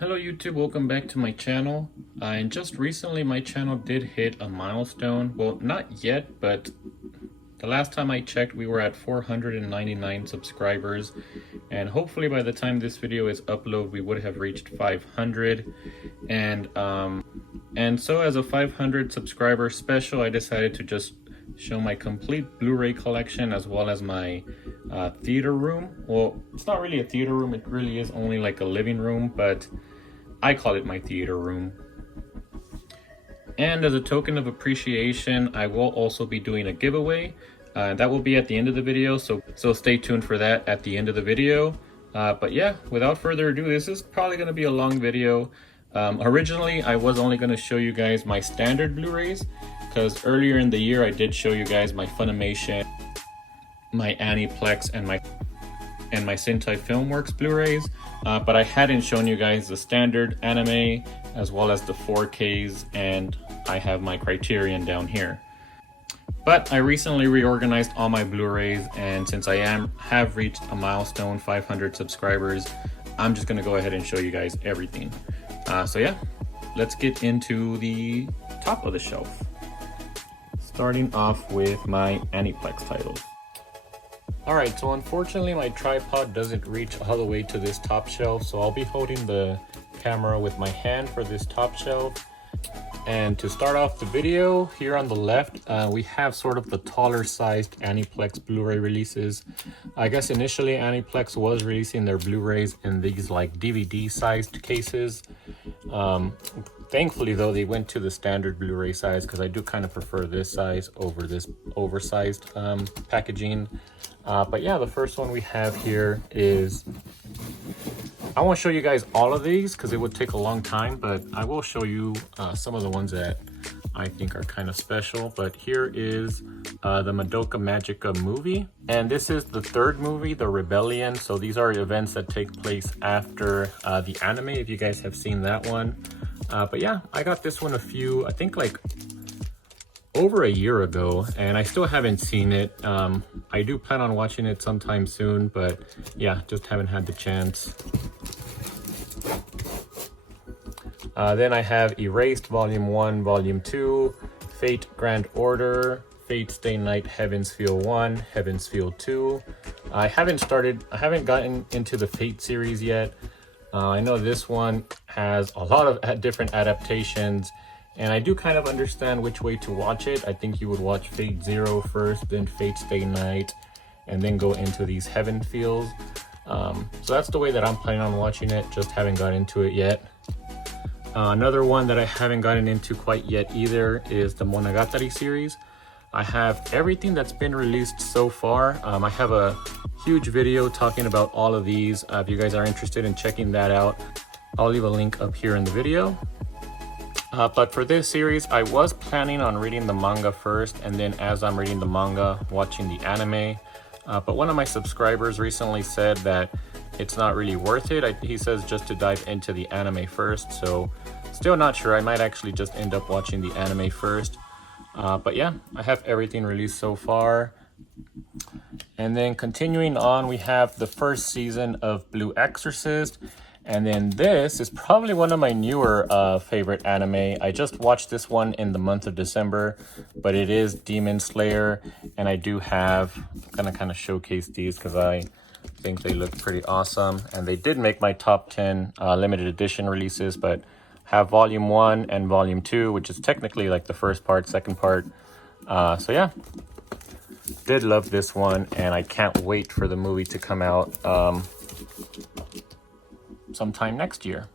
Hello YouTube, welcome back to my channel. And just recently my channel did hit a milestone. Well, not yet, but the last time I checked we were at 499 subscribers, and hopefully by the time this video is uploaded we would have reached 500. And so as a 500 subscriber special, I decided to just show my complete Blu-ray collection as well as my theater room. Well, it's not really a theater room, it really is only like a living room, but I call it my theater room. And as a token of appreciation, I will also be doing a giveaway. That will be at the end of the video, so stay tuned for that at the end of the video. But yeah, without further ado, this is probably going to be a long video. Originally, I was only going to show you guys my standard Blu-rays, because earlier in the year I did show you guys my Funimation, my Aniplex, and my Sentai Filmworks Blu-rays, but I hadn't shown you guys the standard anime as well as the 4Ks, and I have my Criterion down here. But I recently reorganized all my Blu-rays, and since I have reached a milestone 500 subscribers, I'm just gonna go ahead and show you guys everything. So yeah, let's get into the top of the shelf. Starting off with my Aniplex titles. Alright, so unfortunately my tripod doesn't reach all the way to this top shelf, so I'll be holding the camera with my hand for this top shelf. And to start off the video, here on the left, we have sort of the taller sized Aniplex Blu-ray releases. I guess initially Aniplex was releasing their Blu-rays in these like DVD sized cases. Thankfully though, they went to the standard Blu-ray size because I do kind of prefer this size over this oversized packaging. But yeah, the first one we have here is, I won't show you guys all of these because it would take a long time, but I will show you some of the ones that I think are kind of special. But here is the Madoka Magica movie, and this is the third movie, The Rebellion. So these are events that take place after the anime, if you guys have seen that one. But yeah, I got this one I think like over a year ago, and I still haven't seen it. I do plan on watching it sometime soon, but yeah, just haven't had the chance. Then I have Erased Volume 1, Volume 2, Fate Grand Order, Fate Stay Night Heaven's Feel 1, Heaven's Feel 2. I haven't gotten into the Fate series yet. I know this one has a lot of different adaptations, and I do kind of understand which way to watch it. I think you would watch Fate Zero first, then Fate Stay Night, and then go into these Heaven Feels. So that's the way that I'm planning on watching it, just haven't got into it yet. Another one that I haven't gotten into quite yet either is the Monogatari series. I have everything that's been released so far. I have a huge video talking about all of these. If you guys are interested in checking that out, I'll leave a link up here in the video. But for this series, I was planning on reading the manga first, and then as I'm reading the manga, watching the anime. But one of my subscribers recently said that it's not really worth it. He says just to dive into the anime first, so still not sure. I might actually just end up watching the anime first. But yeah, I have everything released so far. And then continuing on, we have the first season of Blue Exorcist. And then this is probably one of my newer favorite anime. I just watched this one in the month of December, but it is Demon Slayer. And I do have, I'm gonna kind of showcase these because I think they look pretty awesome. And they did make my top 10 limited edition releases, but have Volume 1 and Volume 2, which is technically like the first part, second part. So yeah, did love this one, and I can't wait for the movie to come out sometime next year.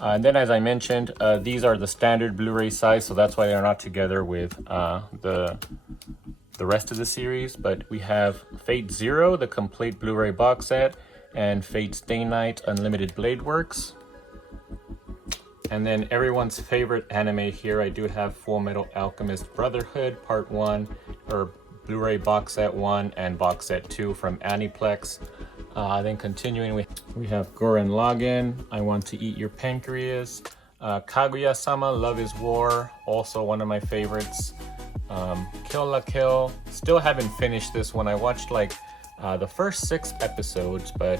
And then, as I mentioned, these are the standard Blu-ray size, so that's why they're not together with the rest of the series. But we have Fate Zero, the complete Blu-ray box set, and Fate Stay Night Unlimited Blade Works. And then everyone's favorite anime here, I do have Full Metal Alchemist Brotherhood Part 1, or Blu-ray Box Set 1 and Box Set 2 from Aniplex. Then continuing, we have Gurren Lagann, I Want to Eat Your Pancreas, Kaguya-sama, Love is War, also one of my favorites. Kill la Kill, still haven't finished this one. I watched like the first 6 episodes, but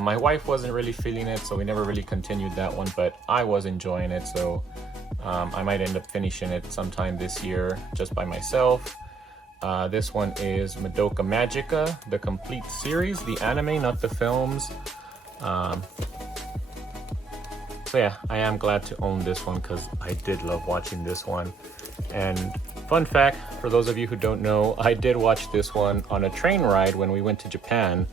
my wife wasn't really feeling it, so we never really continued that one, but I was enjoying it, so I might end up finishing it sometime this year just by myself. This one is Madoka Magica, the complete series, the anime, not the films. So yeah, I am glad to own this one because I did love watching this one. And fun fact, for those of you who don't know, I did watch this one on a train ride when we went to Japan.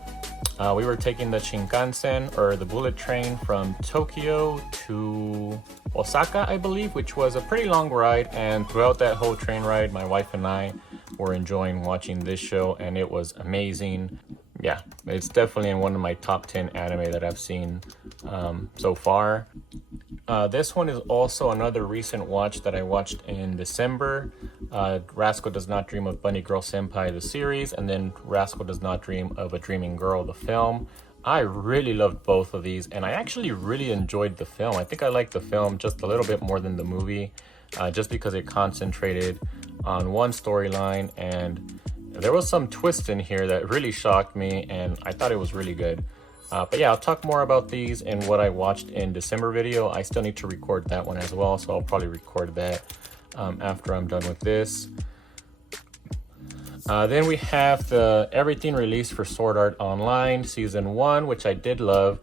We were taking the Shinkansen, or the bullet train, from Tokyo to Osaka, I believe, which was a pretty long ride. And throughout that whole train ride, my wife and I were enjoying watching this show, and it was amazing. Yeah, it's definitely in one of my top 10 anime that I've seen so far. This one is also another recent watch that I watched in December. Rascal Does Not Dream of Bunny Girl Senpai, the series, and then Rascal Does Not Dream of a Dreaming Girl, the film. I really loved both of these, and I actually really enjoyed the film. I think I liked the film just a little bit more than the movie, just because it concentrated on one storyline, and there was some twist in here that really shocked me, and I thought it was really good. But yeah, I'll talk more about these in what I watched in December video. I still need to record that one as well, so I'll probably record that after I'm done with this. Then we have the everything released for Sword Art Online Season 1, which I did love.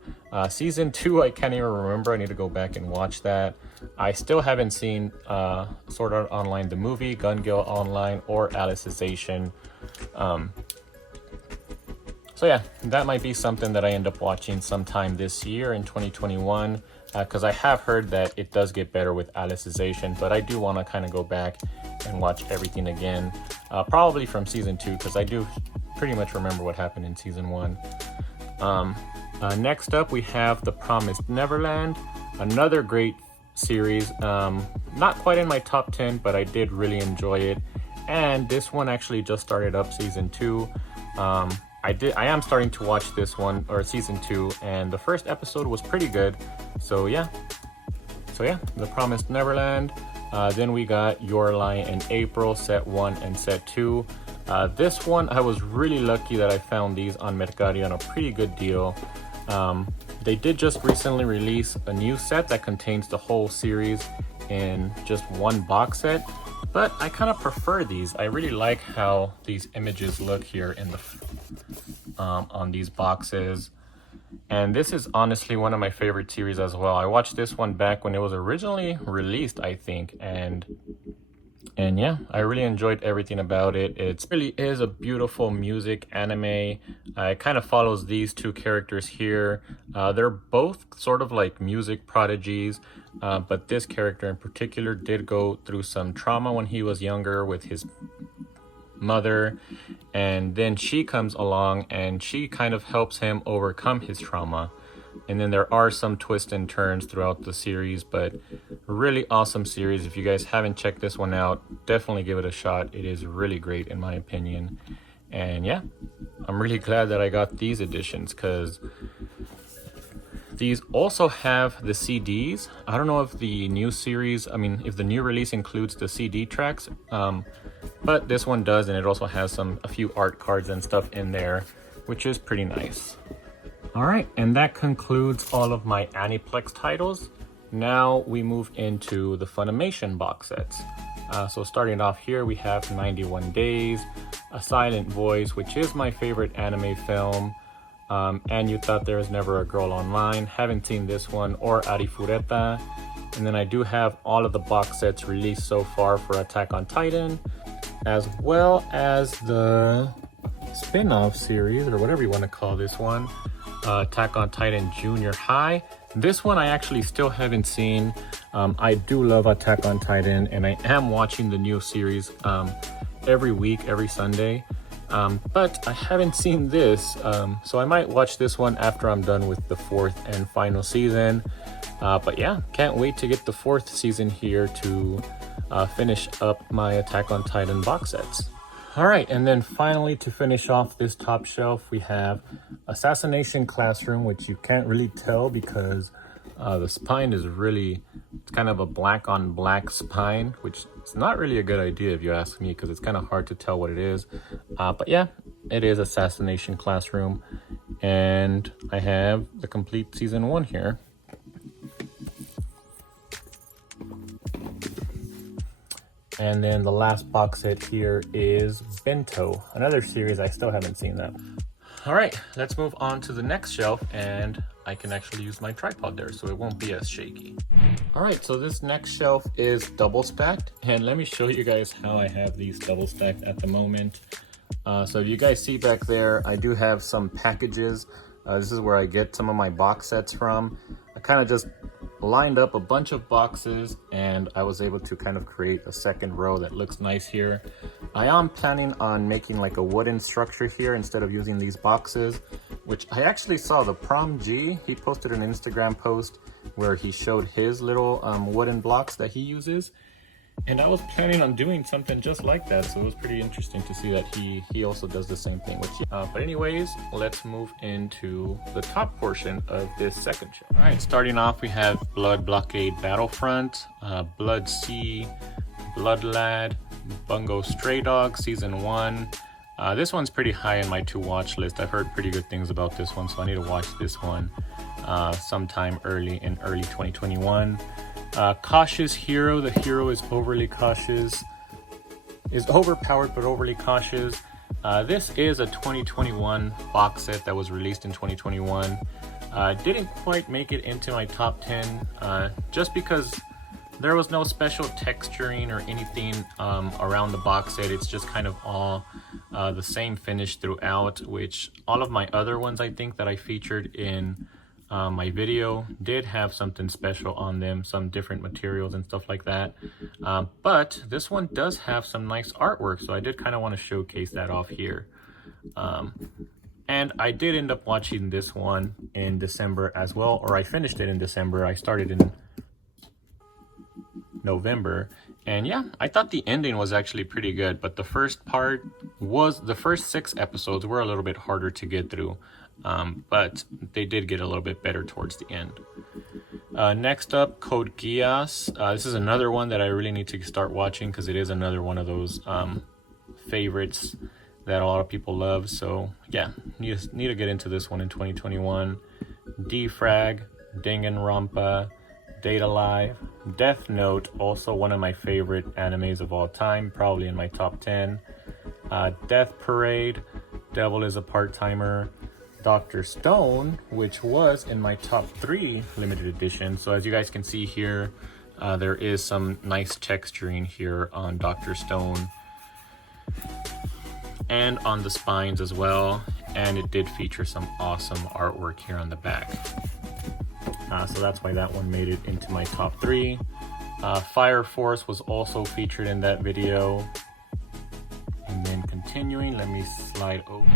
Season 2, I can't even remember. I need to go back and watch that. I still haven't seen Sword Art Online, the movie, Gun Gale Online, or Alicization. So yeah, that might be something that I end up watching sometime this year in 2021, because I have heard that it does get better with Alicization, but I do want to kind of go back and watch everything again, probably from Season 2, because I do pretty much remember what happened in Season 1. Next up, we have The Promised Neverland, another great series, not quite in my top 10, but I did really enjoy it. And this one actually just started up Season 2. I am starting to watch this one, or Season 2, and the first episode was pretty good. So yeah, The Promised Neverland. Then we got Your Lie in April, Set 1 and Set 2. This one, I was really lucky that I found these on Mercari on a pretty good deal. They did just recently release a new set that contains the whole series in just one box set, but I kind of prefer these. I really like how these images look here in the on these boxes, and this is honestly one of my favorite series as well. I watched this one back when it was originally released, I think, and yeah, I really enjoyed everything about it. It really is a beautiful music anime. It kind of follows these two characters here. They're both sort of like music prodigies, but this character in particular did go through some trauma when he was younger with his mother, and then she comes along and she kind of helps him overcome his trauma. And then there are some twists and turns throughout the series, but really awesome series. If you guys haven't checked this one out, definitely give it a shot. It is really great in my opinion. And yeah, I'm really glad that I got these editions, because these also have the CDs. I don't know if the new series, if the new release includes the CD tracks, but this one does, and it also has a few art cards and stuff in there, which is pretty nice. All right, and that concludes all of my Aniplex titles. Now we move into the Funimation box sets. So starting off here, we have 91 Days, A Silent Voice, which is my favorite anime film, and You Thought There Was Never a Girl Online. Haven't seen this one, or Arifureta. And then I do have all of the box sets released so far for Attack on Titan, as well as the spin-off series, or whatever you want to call this one, Attack on Titan Junior High. This one I actually still haven't seen. I do love Attack on Titan, and I am watching the new series every week, every Sunday. But I haven't seen this, so I might watch this one after I'm done with the 4th and final season. But yeah, can't wait to get the 4th season here to finish up my Attack on Titan box sets. All right, and then finally, to finish off this top shelf, we have Assassination Classroom, which you can't really tell because the spine is it's kind of a black on black spine, which is not really a good idea if you ask me, because it's kind of hard to tell what it is. But yeah, it is Assassination Classroom, and I have the complete season 1 here. And then the last box set here is Bento, another series I still haven't seen that. All right, let's move on to the next shelf, and I can actually use my tripod there so it won't be as shaky. All right, so this next shelf is double stacked, and let me show you guys how I have these double stacked at the moment. So you guys see back there, I do have some packages. This is where I get some of my box sets from. I kind of just lined up a bunch of boxes, and I was able to kind of create a second row that looks nice here. I am planning on making like a wooden structure here instead of using these boxes, which I actually saw the Prom G, he posted an Instagram post where he showed his little wooden blocks that he uses. And I was planning on doing something just like that, so it was pretty interesting to see that he also does the same thing. But anyways, let's move into the top portion of this second show. All right, starting off, we have Blood Blockade Battlefront, Blood Sea, Blood Lad, Bungo Stray Dog Season 1. This one's pretty high in my to-watch list. I've heard pretty good things about this one, so I need to watch this one sometime early 2021. Cautious Hero. The hero is overly cautious, is overpowered but overly cautious. This is a 2021 box set that was released in 2021. Didn't quite make it into my top 10 just because there was no special texturing or anything around the box set. It's just kind of all the same finish throughout, which all of my other ones I think that I featured in my video did have something special on them, some different materials and stuff like that. But this one does have some nice artwork, so I did kind of want to showcase that off here. And I did end up watching this one in December as well, or I finished it in December. I started in November, and yeah, I thought the ending was actually pretty good, but the first 6 episodes were a little bit harder to get through. But they did get a little bit better towards the end. Next up, Code Geass. This is another one that I really need to start watching because it is another one of those favorites that a lot of people love. So yeah, need to get into this one in 2021. Defrag, Danganronpa, Data Live, Death Note, also one of my favorite animes of all time, probably in my top 10. Death Parade, Devil is a Part-Timer, Dr. Stone, which was in my top 3 limited edition. So as you guys can see here, there is some nice texturing here on Dr. Stone and on the spines as well. And it did feature some awesome artwork here on the back. So that's why that one made it into my top 3. Fire Force was also featured in that video. And then continuing, let me slide over.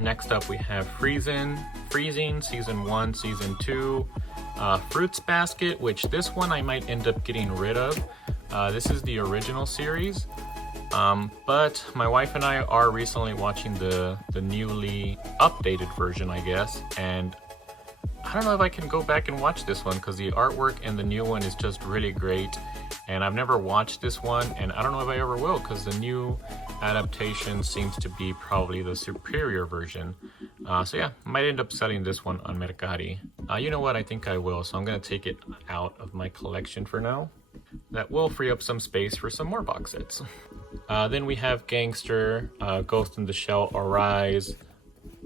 Next up, we have Freezing Season 1, Season 2, Fruits Basket, which this one I might end up getting rid of. This is the original series, but my wife and I are recently watching the newly updated version, I guess, and I don't know if I can go back and watch this one because the artwork and the new one is just really great, and I've never watched this one, and I don't know if I ever will because the new adaptation seems to be probably the superior version. So yeah, might end up selling this one on Mercari. You know what, I think I will, so I'm gonna take it out of my collection for now. That will free up some space for some more box sets. Then we have Gangster, Ghost in the Shell Arise,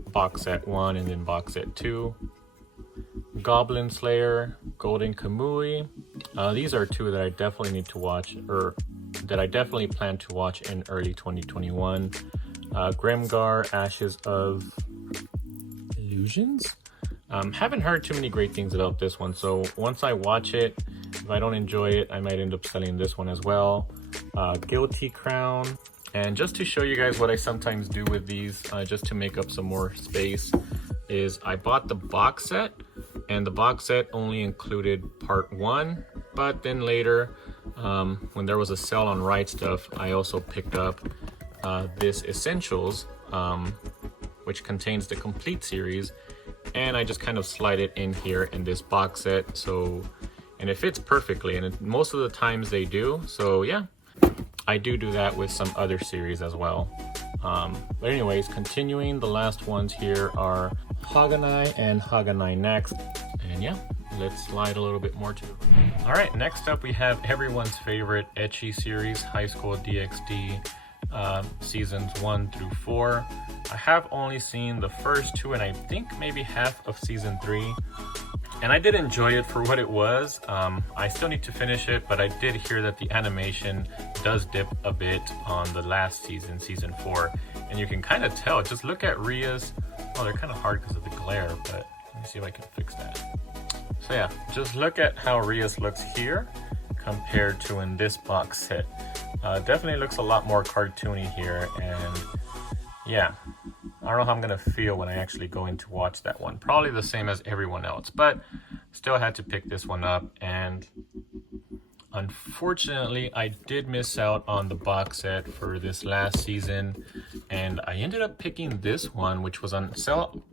box set 1 and then box set 2. Goblin Slayer, Golden Kamui. These are 2 that I definitely need to watch, or that I definitely plan to watch in early 2021. Grimgar, Ashes of Illusions. Haven't heard too many great things about this one, so once I watch it, if I don't enjoy it, I might end up selling this one as well. Guilty Crown. And just to show you guys what I sometimes do with these, just to make up some more space, is I bought the box set, and the box set only included part 1, but then later, when there was a sale on Rightstuf, I also picked up this Essentials, which contains the complete series, and I just kind of slide it in here in this box set. So, and it fits perfectly, and most of the times they do. So yeah, I do that with some other series as well. But anyways, continuing, the last ones here are Haganai and Haganai Next. And yeah, let's slide a little bit more to it. All right, next up we have everyone's favorite ecchi series, High School DxD, seasons 1 through 4. I have only seen the first 2 and I think maybe half of season 3. And I did enjoy it for what it was. I still need to finish it, but I did hear that the animation does dip a bit on the last season, season 4. And you can kind of tell, just look at Ria's, oh, they're kind of hard because of the glare, but let me see if I can fix that. So yeah, just look at how Ria's looks here compared to in this box set. Definitely looks a lot more cartoony here, and yeah, I don't know how I'm gonna feel when I actually go in to watch that one. Probably the same as everyone else, but still had to pick this one up. And unfortunately, I did miss out on the box set for this last season, and I ended up picking this one, which was on sale,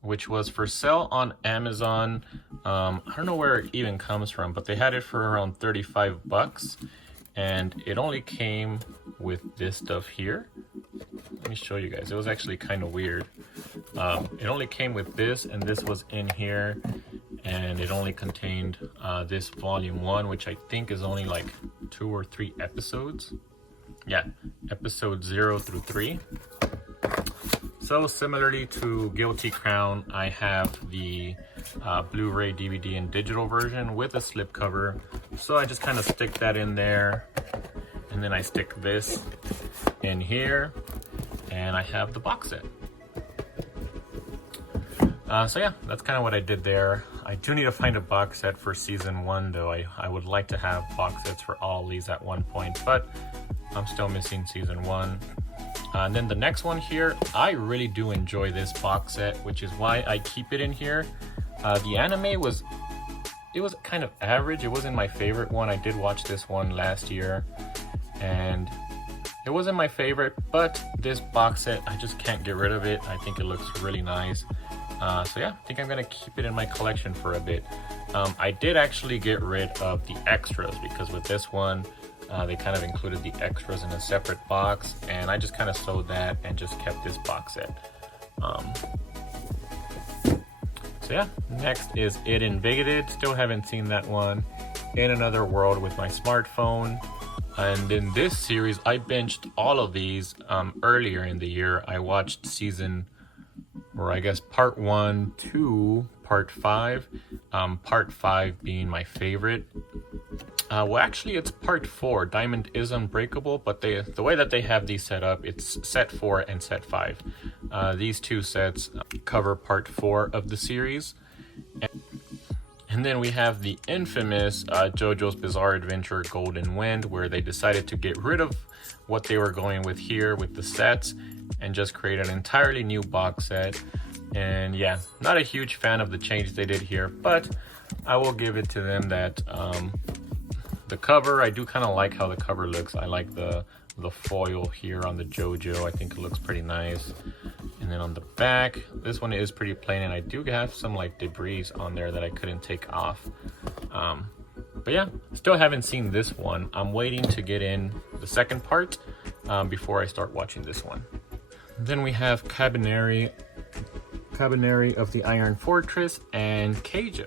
which was for sale on Amazon. I don't know where it even comes from, but they had it for around 35 bucks, and it only came with this stuff here. Let me show you guys. It was actually kind of weird. It only came with this, and this was in here, and it only contained this volume 1, which I think is only like 2 or 3 episodes. Yeah, episodes 0 through 3. So similarly to Guilty Crown, I have the Blu-ray, DVD, and digital version with a slipcover. So I just kind of stick that in there, and then I stick this in here, and I have the box set. So yeah, that's kind of what I did there. I do need to find a box set for season 1 though. I would like to have box sets for all these at one point, but I'm still missing season 1. And then the next one here, I really do enjoy this box set, which is why I keep it in here. The anime was kind of average. It wasn't my favorite one. I did watch this one last year, and it wasn't my favorite, but this box set, I just can't get rid of it. I think it looks really nice. So yeah, I think I'm gonna keep it in my collection for a bit. I did actually get rid of the extras, because with this one, they kind of included the extras in a separate box, and I just kind of sold that and just kept this box set. So yeah, next is It Invigorated. Still haven't seen that one. In Another World with my smartphone. And in this series, I binged all of these earlier in the year. I watched season, or I guess part 1 to part 5. Part 5 being my favorite. Well, actually, it's part 4. Diamond is Unbreakable, but the way that they have these set up, it's set 4 and set 5. These two sets cover part 4 of the series. And then we have the infamous JoJo's Bizarre Adventure Golden Wind, where they decided to get rid of what they were going with here with the sets and just create an entirely new box set. And yeah, not a huge fan of the change they did here, but I will give it to them that the cover, I do kind of like how the cover looks. I like the foil here on the JoJo. I think it looks pretty nice. And then on the back, this one is pretty plain, and I do have some like debris on there that I couldn't take off. But yeah, still haven't seen this one. I'm waiting to get in the second part before I start watching this one. Then we have Cabaneri of the Iron Fortress and Keijo.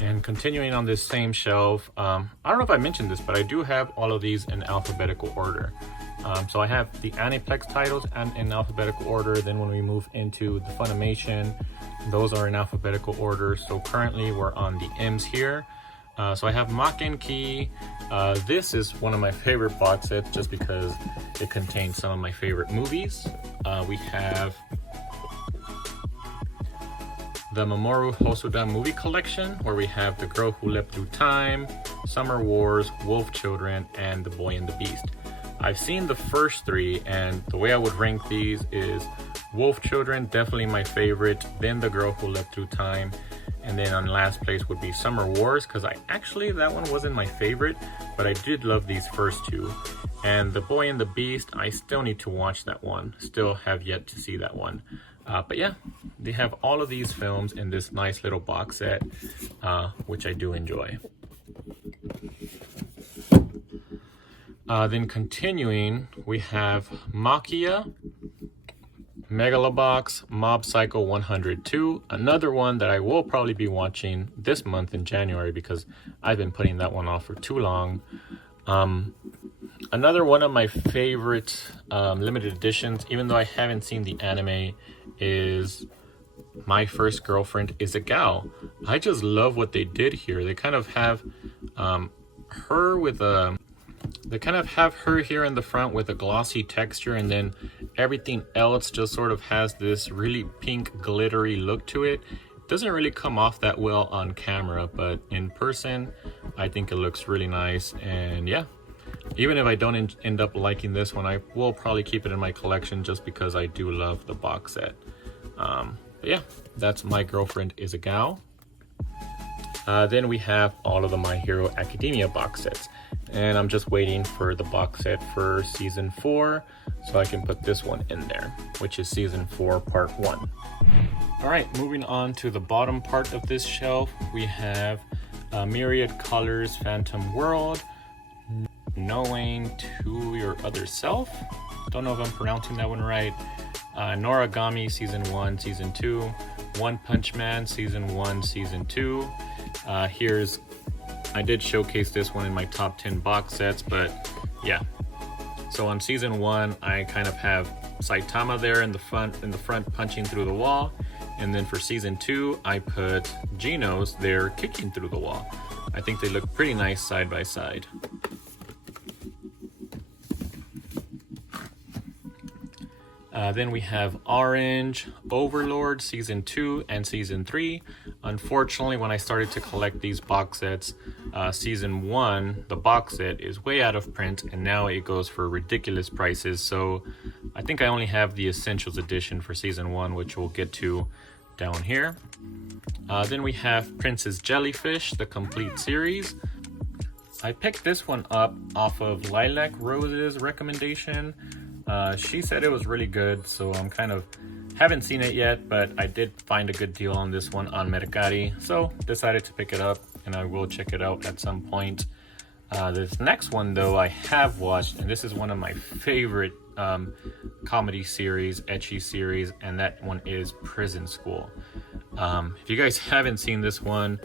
And continuing on this same shelf, I don't know if I mentioned this, but I do have all of these in alphabetical order. So I have the Aniplex titles and in alphabetical order. Then when we move into the Funimation, those are in alphabetical order. So currently we're on the M's here. So I have Makenki. This is one of my favorite box sets just because it contains some of my favorite movies. We have the Mamoru Hosoda movie collection, where we have The Girl Who Leapt Through Time, Summer Wars, Wolf Children, and The Boy and the Beast. I've seen the first 3, and the way I would rank these is Wolf Children, definitely my favorite, then The Girl Who Leapt Through Time, and then on last place would be Summer Wars, because that one wasn't my favorite, but I did love these first 2. And The Boy and the Beast, I still need to watch that one, still have yet to see that one. But yeah, they have all of these films in this nice little box set, which I do enjoy. Then continuing, we have Makia, Megalobox, Mob Psycho 102, another one that I will probably be watching this month in January because I've been putting that one off for too long. Another one of my favorite limited editions, even though I haven't seen the anime, is My First Girlfriend is a Gal. I just love what they did here. They kind of have her with a... They kind of have her here in the front with a glossy texture, and then everything else just sort of has this really pink glittery look to it. It doesn't really come off that well on camera, but in person, I think it looks really nice. And yeah, even if I don't end up liking this one, I will probably keep it in my collection just because I do love the box set. But yeah, that's My Girlfriend is a Gal. Then we have all of the My Hero Academia box sets. And I'm just waiting for the box set for season 4 so I can put this one in there, which is season 4 part 1. Alright, moving on to the bottom part of this shelf, we have Myriad Colors Phantom World, Knowing to Your Other Self. Don't know if I'm pronouncing that one right. Noragami Season 1, Season 2, One Punch Man Season 1, Season 2. I did showcase this one in my top 10 box sets, but yeah. So on season 1, I kind of have Saitama there in the front punching through the wall. And then for season 2, I put Genos there kicking through the wall. I think they look pretty nice side by side. Then we have Orange, Overlord, Season 2 and Season 3. Unfortunately, when I started to collect these box sets, Season 1, the box set, is way out of print, and now it goes for ridiculous prices. So I think I only have the Essentials edition for Season 1, which we'll get to down here. Then we have Princess Jellyfish, the complete series. I picked this one up off of Lilac Rose's recommendation. She said it was really good, so I'm haven't seen it yet, but I did find a good deal on this one on Mercari, so decided to pick it up, and I will check it out at some point. This next one, though, I have watched, and this is one of my favorite comedy series, ecchi series, and that one is Prison School. If you guys haven't seen this one,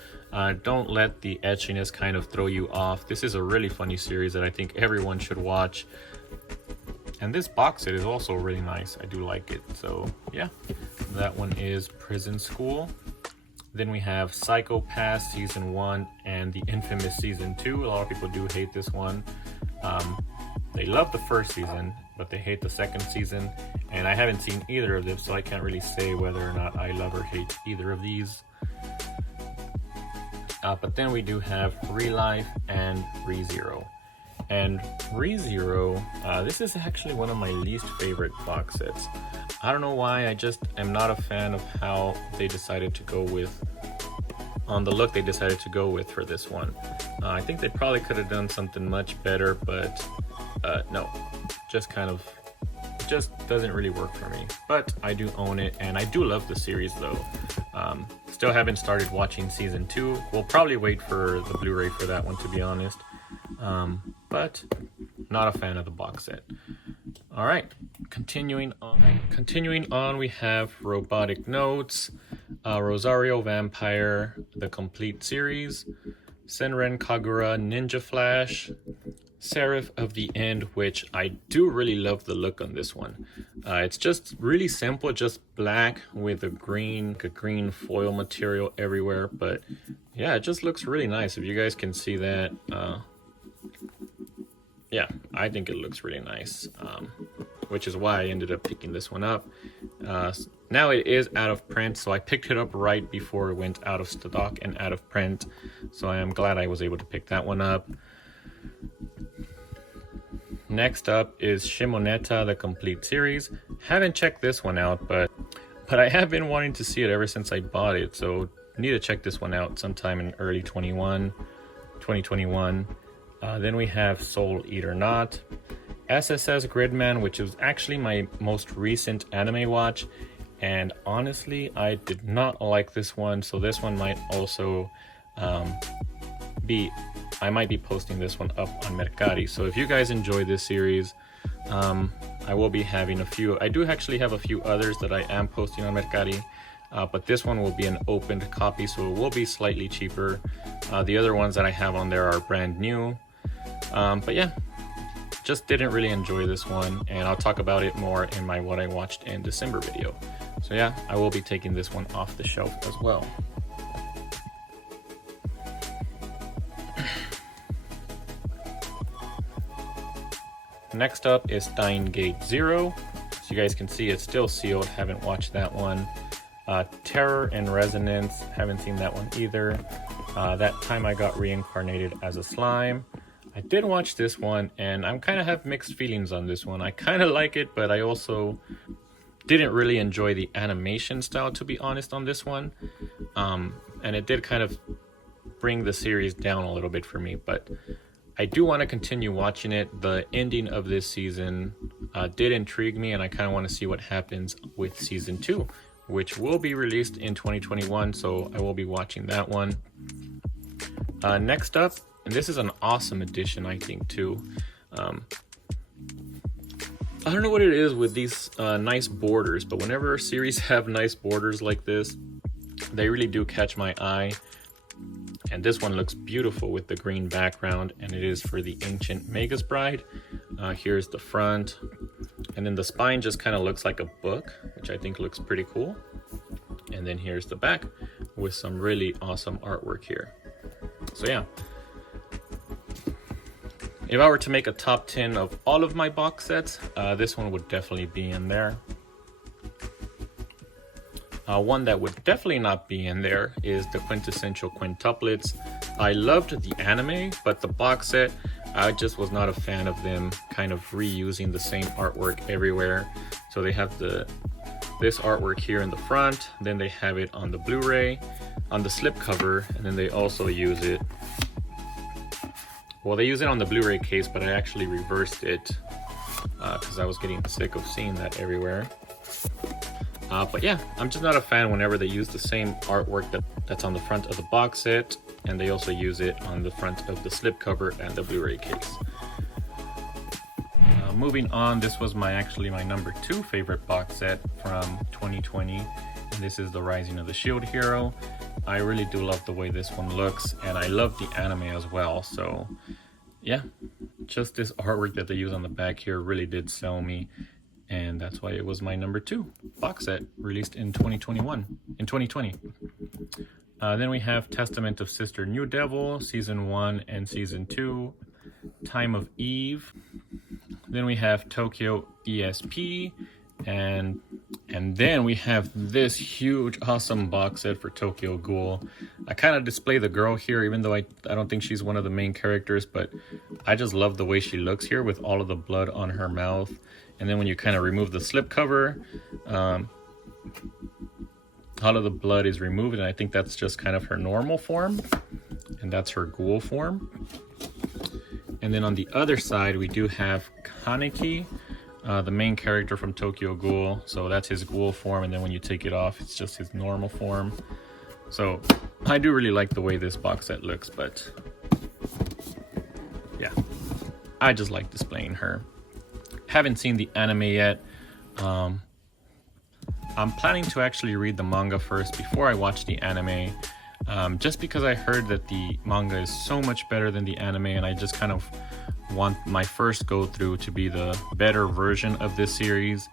don't let the etchiness kind of throw you off. This is a really funny series that I think everyone should watch. And this box set is also really nice. I do like it. So yeah, that one is Prison School. Then we have Psycho Pass Season 1 and the infamous Season 2. A lot of people do hate this one. They love the first season, but they hate the second season. And I haven't seen either of them, so I can't really say whether or not I love or hate either of these. But then we do have Relife and ReZero. And ReZero, this is actually one of my least favorite box sets. I don't know why, I just am not a fan of how they decided to go with, on the look they decided to go with for this one. I think they probably could have done something much better, but no, just doesn't really work for me. But I do own it, and I do love the series though. Still haven't started watching Season 2. We'll probably wait for the Blu-ray for that one, to be honest. But not a fan of the box set. All right, continuing on, we have Robotic Notes, Rosario Vampire, the complete series, Senran Kagura Ninja Flash, Seraph of the End, which I do really love the look on this one. It's just really simple, just black with a green foil material everywhere. But yeah, it just looks really nice. If you guys can see that, yeah, I think it looks really nice, which is why I ended up picking this one up. Now it is out of print, so I picked it up right before it went out of stock and out of print. So I am glad I was able to pick that one up. Next up is Shimoneta, the complete series. Haven't checked this one out, but I have been wanting to see it ever since I bought it, so need to check this one out sometime in early 2021. Then we have Soul Eater Not, SSS Gridman, which is actually my most recent anime watch, and honestly, I did not like this one, so this one might also be I might be posting this one up on Mercari. So if you guys enjoy this series, I will be having a few. I do actually have a few others that I am posting on Mercari, but this one will be an opened copy, so it will be slightly cheaper. The other ones that I have on there are brand new. But yeah, just didn't really enjoy this one, and I'll talk about it more in my what I watched in December video. So yeah, I will be taking this one off the shelf as well. Next up is Stein Gate Zero. So you guys can see it's still sealed, haven't watched that one. Terror and Resonance, haven't seen that one either. That Time I Got Reincarnated as a Slime. I did watch this one, and I'm kind of have mixed feelings on this one. I kind of like it, but I also didn't really enjoy the animation style, to be honest, on this one. And it did kind of bring the series down a little bit for me, but I do want to continue watching it. The ending of this season did intrigue me, and I kind of want to see what happens with season 2, which will be released in 2021, so I will be watching that one. Next up, and this is an awesome addition, I think, too. I don't know what it is with these nice borders, but whenever series have nice borders like this, they really do catch my eye. And this one looks beautiful with the green background, and it is for the Ancient Magus Bride. Here's the front, and then the spine just kind of looks like a book, which I think looks pretty cool. And then here's the back with some really awesome artwork here. So yeah, if I were to make a top 10 of all of my box sets, this one would definitely be in there. One that would definitely not be in there is the Quintessential Quintuplets. I loved the anime, but the box set, I just was not a fan of them kind of reusing the same artwork everywhere. So they have this artwork here in the front, then they have it on the Blu-ray, on the slipcover, and then they also use it. Well, they use it on the Blu-ray case, but I actually reversed it because I was getting sick of seeing that everywhere. But yeah, I'm just not a fan whenever they use the same artwork that's on the front of the box set, and they also use it on the front of the slipcover and the Blu-ray case. Moving on, this was actually my number 2 favorite box set from 2020, and this is the Rising of the Shield Hero. I really do love the way this one looks, and I love the anime as well. So yeah, just this artwork that they use on the back here really did sell me. And that's why it was my number 2 box set, released in 2020. Then we have Testament of Sister New Devil, Season 1 and Season 2, Time of Eve. Then we have Tokyo ESP, and then we have this huge, awesome box set for Tokyo Ghoul. I kind of display the girl here, even though I don't think she's one of the main characters, but I just love the way she looks here with all of the blood on her mouth. And then when you kind of remove the slipcover, all of the blood is removed, and I think that's just kind of her normal form, and that's her ghoul form. And then on the other side, we do have Kaneki, the main character from Tokyo Ghoul. So that's his ghoul form, and then when you take it off, it's just his normal form. So I do really like the way this box set looks, but yeah, I just like displaying her. Haven't seen the anime yet. I'm planning to actually read the manga first before I watch the anime, just because I heard that the manga is so much better than the anime, and I just kind of want my first go through to be the better version of this series.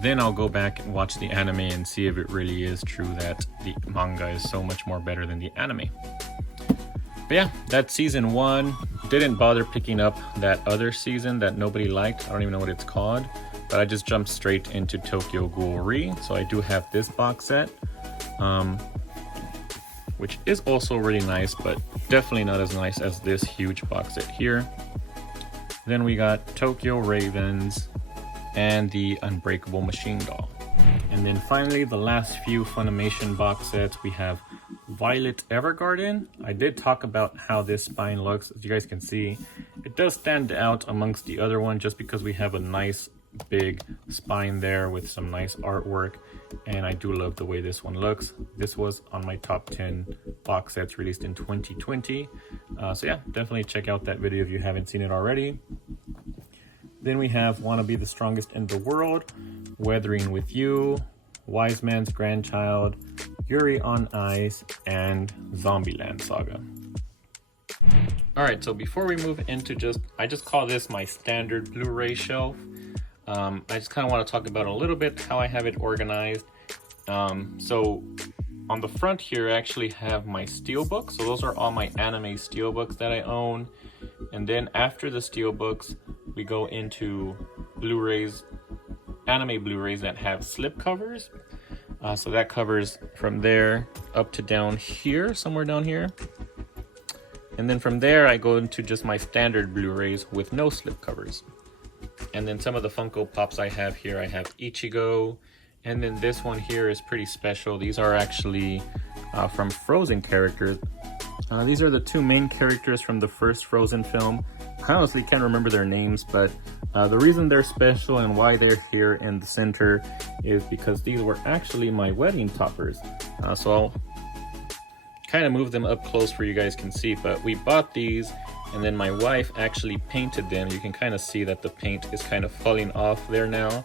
Then I'll go back and watch the anime and see if it really is true that the manga is so much more better than the anime. But yeah, that's season 1. Didn't bother picking up that other season that nobody liked. I don't even know what it's called, but I just jumped straight into Tokyo Ghoul Re. So I do have this box set, which is also really nice, but definitely not as nice as this huge box set here. Then we got Tokyo Ravens and the Unbreakable Machine Doll. And then finally, the last few Funimation box sets, we have Violet Evergarden. I did talk about how this spine looks. As you guys can see, it does stand out amongst the other one just because we have a nice big spine there with some nice artwork. and I do love the way this one looks. This was on my top 10 box sets released in 2020. So yeah, definitely check out that video if you haven't seen it already. Then we have Wanna Be the Strongest in the World, Weathering with You, Wise Man's Grandchild, Yuri on Ice, and Zombieland Saga. Alright, so before we move into I just call this my standard Blu-ray shelf. I just kind of want to talk about a little bit how I have it organized. So on the front here, I actually have my Steelbooks. So those are all my anime Steelbooks that I own. And then after the Steelbooks, we go into Blu-rays, anime Blu-rays that have slipcovers. So that covers from there up to down here, somewhere down here. And then from there, I go into just my standard Blu-rays with no slipcovers. And then some of the Funko Pops I have here, I have Ichigo. And then this one here is pretty special. These are actually from Frozen characters. These are the two main characters from the first Frozen film. I honestly can't remember their names, but the reason they're special and why they're here in the center is because these were actually my wedding toppers. So I'll kind of move them up close for you guys can see, but we bought these and then my wife actually painted them. You can kind of see that the paint is kind of falling off there now,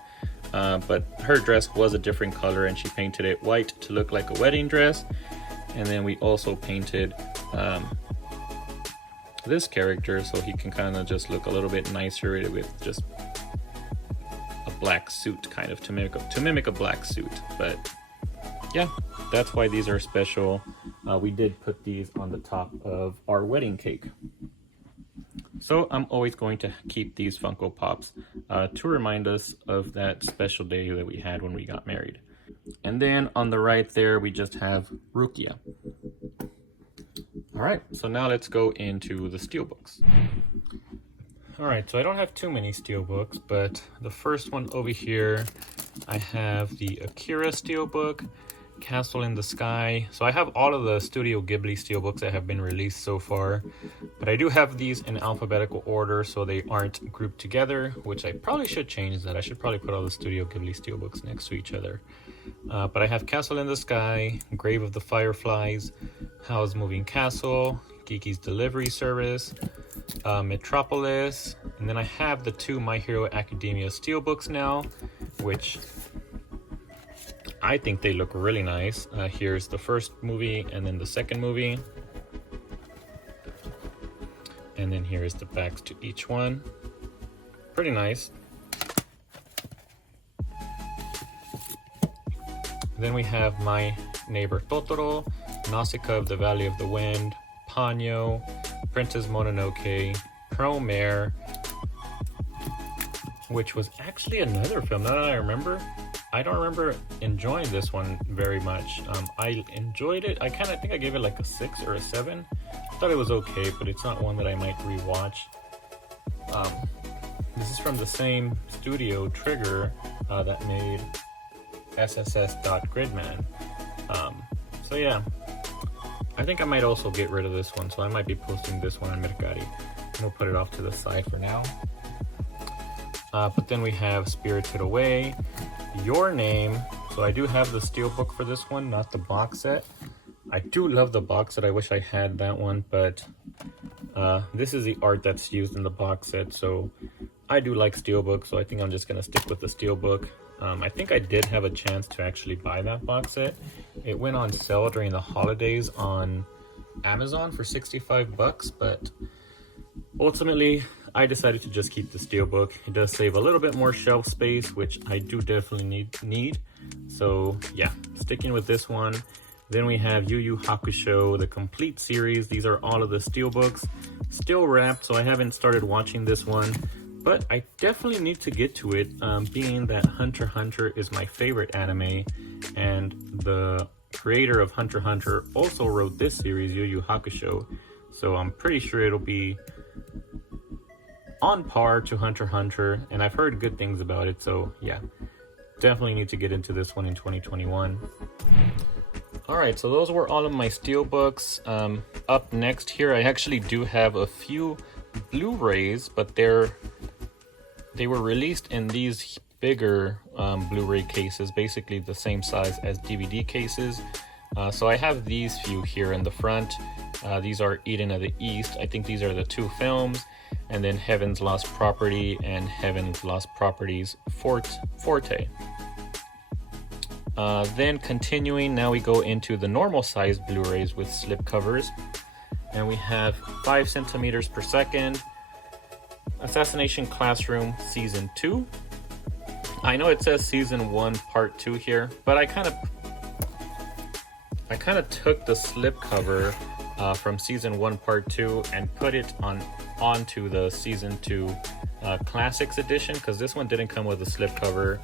but her dress was a different color and she painted it white to look like a wedding dress. And then we also painted this character so he can kind of just look a little bit nicer with just a black suit, kind of to mimic a black suit. But yeah, that's why these are special. We did put these on the top of our wedding cake. So I'm always going to keep these Funko Pops to remind us of that special day that we had when we got married. And then on the right there, we just have Rukia. All right, so now let's go into the Steelbooks. All right, so I don't have too many Steelbooks, but the first one over here, I have the Akira Steelbook, Castle in the Sky. So I have all of the Studio Ghibli Steelbooks that have been released so far, but I do have these in alphabetical order so they aren't grouped together, which I probably should change that. I should probably put all the Studio Ghibli Steelbooks next to each other. But I have Castle in the Sky, Grave of the Fireflies, Howl's Moving Castle, Kiki's Delivery Service, Metropolis, and then I have the two My Hero Academia Steelbooks now, which I think they look really nice. Here's the first movie and then the second movie. And then here is the backs to each one. Pretty nice. Then we have My Neighbor Totoro, Nausicaa of the Valley of the Wind, Ponyo, Princess Mononoke, Pearl Mare, which was actually another film, now that I remember. I don't remember enjoying this one very much. I enjoyed it. I think I gave it like a 6 or a 7. I thought it was okay, but it's not one that I might rewatch. This is from the same studio, Trigger, that made SSS.Gridman. So yeah, I think I might also get rid of this one, so I might be posting this one on Mercari. We'll put it off to the side for now. But then we have Spirited Away, Your Name. So I do have the Steelbook for this one, not the box set. I do love the box set. I wish I had that one, but this is the art that's used in the box set. So I do like Steelbook, so I think I'm just going to stick with the Steelbook. I think I did have a chance to actually buy that box set. It went on sale during the holidays on Amazon for 65 bucks, but ultimately I decided to just keep the Steelbook. It does save a little bit more shelf space, which I do definitely need. So yeah, sticking with this one. Then we have Yu Yu Hakusho, the complete series. These are all of the Steelbooks, still wrapped, so I haven't started watching this one, but I definitely need to get to it, being that Hunter x Hunter is my favorite anime, and the creator of Hunter x Hunter also wrote this series, Yu Yu Hakusho, so I'm pretty sure it'll be on par to Hunter x Hunter, and I've heard good things about it, so yeah, definitely need to get into this one in 2021. Alright, so those were all of my Steelbooks. Up next here, I actually do have a few Blu-rays, but they were released in these bigger Blu-ray cases, basically the same size as DVD cases. So I have these few here in the front. These are Eden of the East. I think these are the 2 films, and then Heaven's Lost Property and Heaven's Lost Properties Forte. Then continuing, now we go into the normal size Blu-rays with slipcovers, and we have 5 centimeters per second, Assassination Classroom Season 2. I know it says Season 1 Part 2 here, but I kind of took the slipcover from Season 1 Part 2 and put it onto the Season 2 Classics edition, because this one didn't come with a slipcover.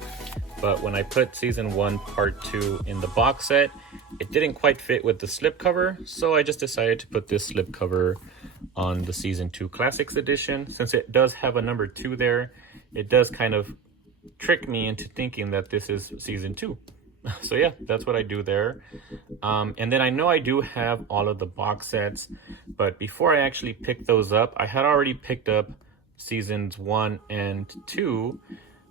But when I put Season 1 Part 2 in the box set, it didn't quite fit with the slipcover, so I just decided to put this slipcover on the Season 2 Classics edition. Since it does have a number 2 there, it does kind of trick me into thinking that this is Season 2. So yeah, that's what I do there. And then I know I do have all of the box sets, but before I actually picked those up, I had already picked up Seasons 1 and 2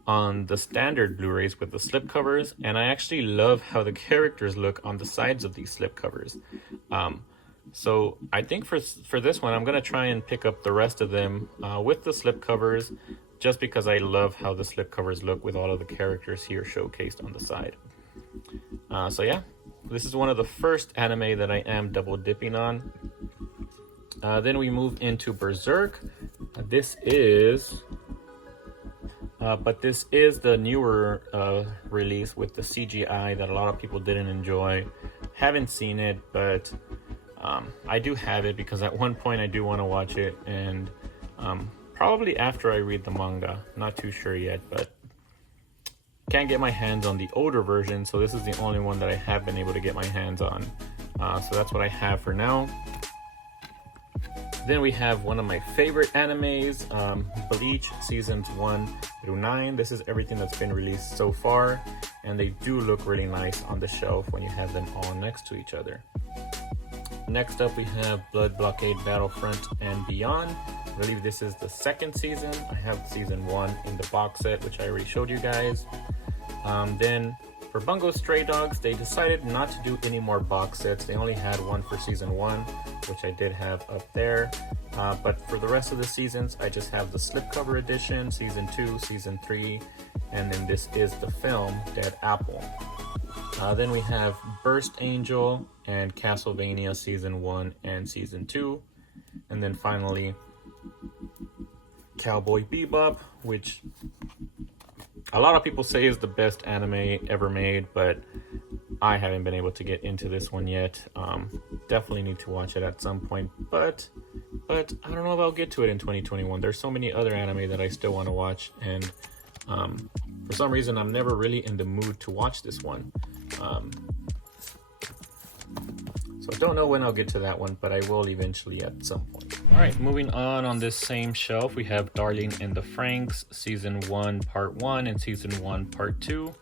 on the standard Blu-rays with the slipcovers, and I actually love how the characters look on the sides of these slipcovers. So I think for this one, I'm going to try and pick up the rest of them with the slipcovers, just because I love how the slipcovers look with all of the characters here showcased on the side. So yeah, this is one of the first anime that I am double dipping on. Then we move into Berserk. This is the newer release with the CGI that a lot of people didn't enjoy. Haven't seen it, but I do have it because at one point I do want to watch it, and probably after I read the manga. Not too sure yet, but can't get my hands on the older version, so this is the only one that I have been able to get my hands on. So that's what I have for now. Then we have one of my favorite animes, Bleach Seasons 1 through 9. This is everything that's been released so far, and they do look really nice on the shelf when you have them all next to each other. Next up, we have Blood Blockade Battlefront and Beyond. I believe this is the 2nd season. I have Season 1 in the box set, which I already showed you guys. Then for Bungo Stray Dogs, they decided not to do any more box sets. They only had one for Season 1, which I did have up there. But for the rest of the seasons, I just have the slipcover edition, Season 2, Season 3, and then this is the film, Dead Apple. Then we have Burst Angel and Castlevania Season 1 and Season 2. And then finally, Cowboy Bebop, which a lot of people say is the best anime ever made, but I haven't been able to get into this one yet. Definitely need to watch it at some point, but I don't know if I'll get to it in 2021. There's so many other anime that I still want to watch, and for some reason I'm never really in the mood to watch this one. So I don't know when I'll get to that one, but I will eventually at some point. All right, moving on this same shelf, we have Darling in the Franxx, Season 1, Part 1, and Season 1, Part 2.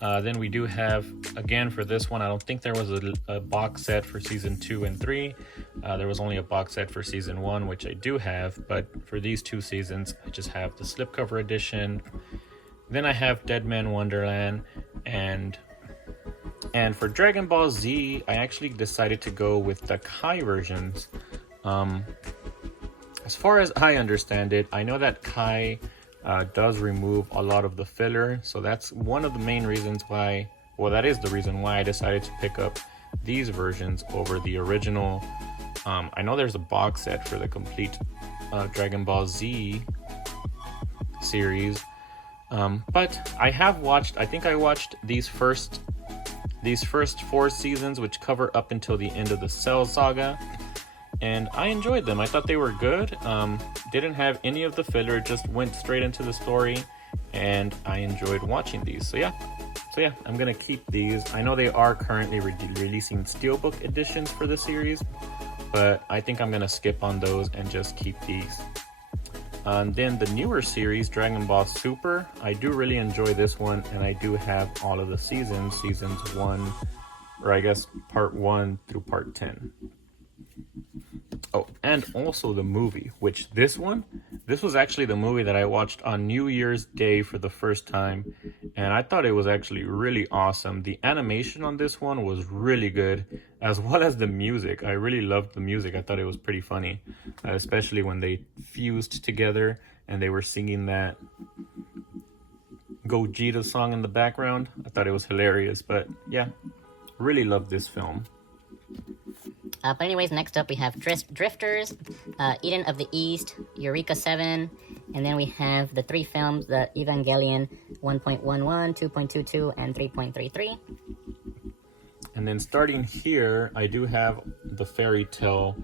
Then we do have, again for this one, I don't think there was a box set for Season 2 and 3. There was only a box set for Season 1, which I do have, but for these 2 seasons, I just have the slipcover edition. Then I have Dead Man Wonderland, and for Dragon Ball Z, I actually decided to go with the Kai versions. As far as I understand it, I know that Kai does remove a lot of the filler, so that's one of the main reasons why, well, that is the reason why I decided to pick up these versions over the original. I know there's a box set for the complete Dragon Ball Z series, but I have watched, I think I watched these first 4 seasons, which cover up until the end of the Cell Saga, and I enjoyed them. I thought they were good. Didn't have any of the filler, just went straight into the story, and I enjoyed watching these. So yeah, I'm gonna keep these. I know they are currently releasing Steelbook editions for the series, but I think I'm gonna skip on those and just keep these. Then the newer series, Dragon Ball Super, I do really enjoy this one, and I do have all of the seasons 1, or I guess Part 1 through Part 10. Oh, and also the movie, which this one This was actually the movie that I watched on New Year's Day for the first time, and I thought it was actually really awesome. The animation on this one was really good, as well as the music. I really loved the music. I thought it was pretty funny, especially when they fused together and they were singing that Gogeta song in the background. I thought it was hilarious, but yeah, really loved this film. But anyways, next up we have Drifters, Eden of the East, Eureka 7, and then we have the 3 films, the Evangelion 1.11, 2.22, and 3.33. And then starting here, I do have the fairy tale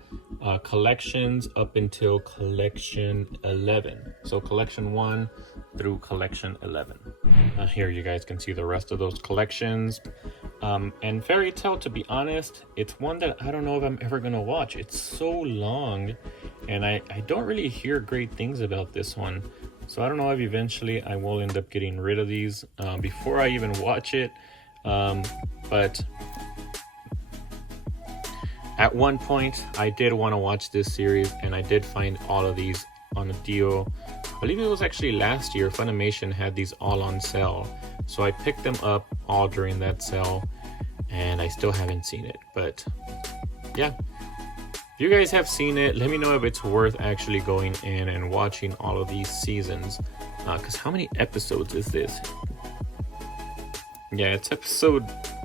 collections up until collection 11. So collection 1 through collection 11. Here you guys can see the rest of those collections. And Fairy Tail, to be honest, it's one that I don't know if I'm ever gonna watch. It's so long, and I don't really hear great things about this one. So I don't know if eventually I will end up getting rid of these before I even watch it. But at one point, I did want to watch this series, and I did find all of these on a deal. I believe it was actually last year, Funimation had these all on sale. So I picked them up all during that sale, and I still haven't seen it. But yeah, if you guys have seen it, let me know if it's worth actually going in and watching all of these seasons. Because how many episodes is this? Yeah, it's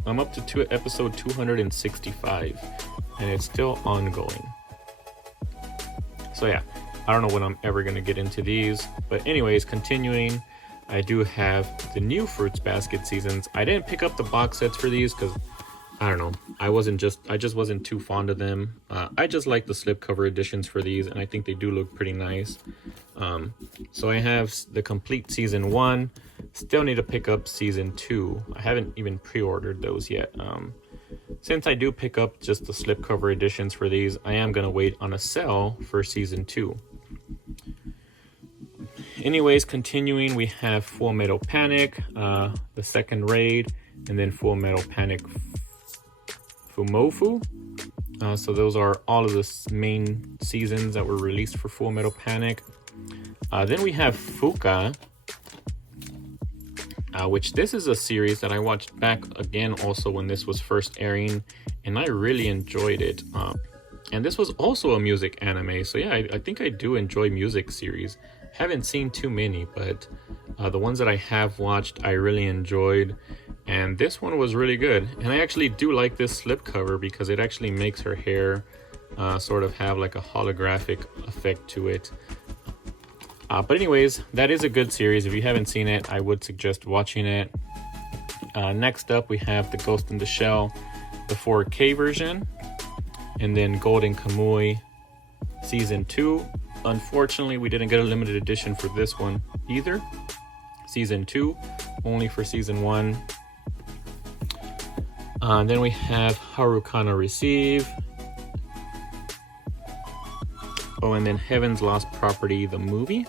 I'm up to episode 265, and it's still ongoing. So yeah, I don't know when I'm ever going to get into these. But anyways, continuing, I do have the new Fruits Basket seasons. I didn't pick up the box sets for these because, I don't know, I just wasn't too fond of them. I just like the slipcover editions for these, and I think they do look pretty nice. So I have the complete season 1. Still need to pick up season 2. I haven't even pre-ordered those yet. Since I do pick up just the slipcover editions for these, I am going to wait on a sale for season 2. Anyways, continuing, we have Full Metal Panic, the second raid, and then Full Metal Panic Fumofu. So those are all of the main seasons that were released for Full Metal Panic. Then we have Fuka, which this is a series that I watched back again also when this was first airing, and I really enjoyed it. And this was also a music anime, so yeah, I think I do enjoy music series. Haven't seen too many, but the ones that I have watched I really enjoyed, and this one was really good. And I actually do like this slipcover because it actually makes her hair sort of have like a holographic effect to it. But anyways, that is a good series. If you haven't seen it, I would suggest watching it. Next up, we have the Ghost in the Shell, the 4K version, and then Golden Kamuy Season 2. Unfortunately, we didn't get a limited edition for this one either. Season 2, only for Season 1. Then we have Harukana Receive. Oh, and then Heaven's Lost Property, the movie.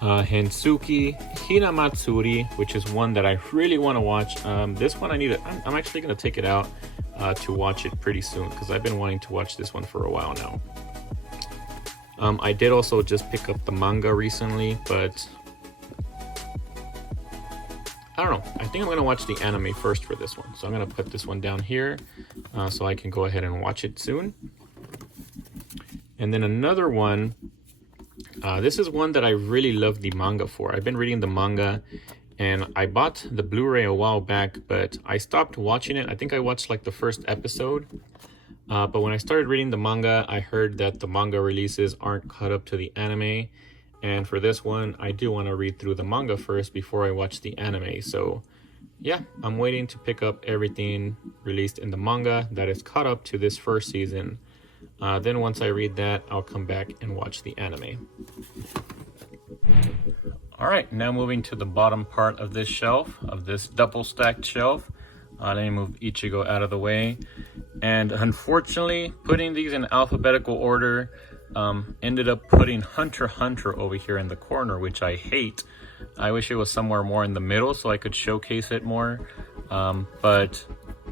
Hensuki Hinamatsuri, which is one that I really want to watch. This one I'm actually going to take it out to watch it pretty soon because I've been wanting to watch this one for a while now. I did also just pick up the manga recently, but I don't know. I think I'm going to watch the anime first for this one. So I'm going to put this one down here so I can go ahead and watch it soon. And then another one, this is one that I really love the manga for. I've been reading the manga, and I bought the Blu-ray a while back, but I stopped watching it. I think I watched like the first episode. But when I started reading the manga, I heard that the manga releases aren't caught up to the anime. And for this one, I do want to read through the manga first before I watch the anime. So yeah, I'm waiting to pick up everything released in the manga that is caught up to this first season. Then once I read that, I'll come back and watch the anime. All right, now moving to the bottom part of this shelf, of this double stacked shelf. Let me move Ichigo out of the way. And unfortunately, putting these in alphabetical order ended up putting Hunter x Hunter over here in the corner, which I hate. I wish it was somewhere more in the middle so I could showcase it more. But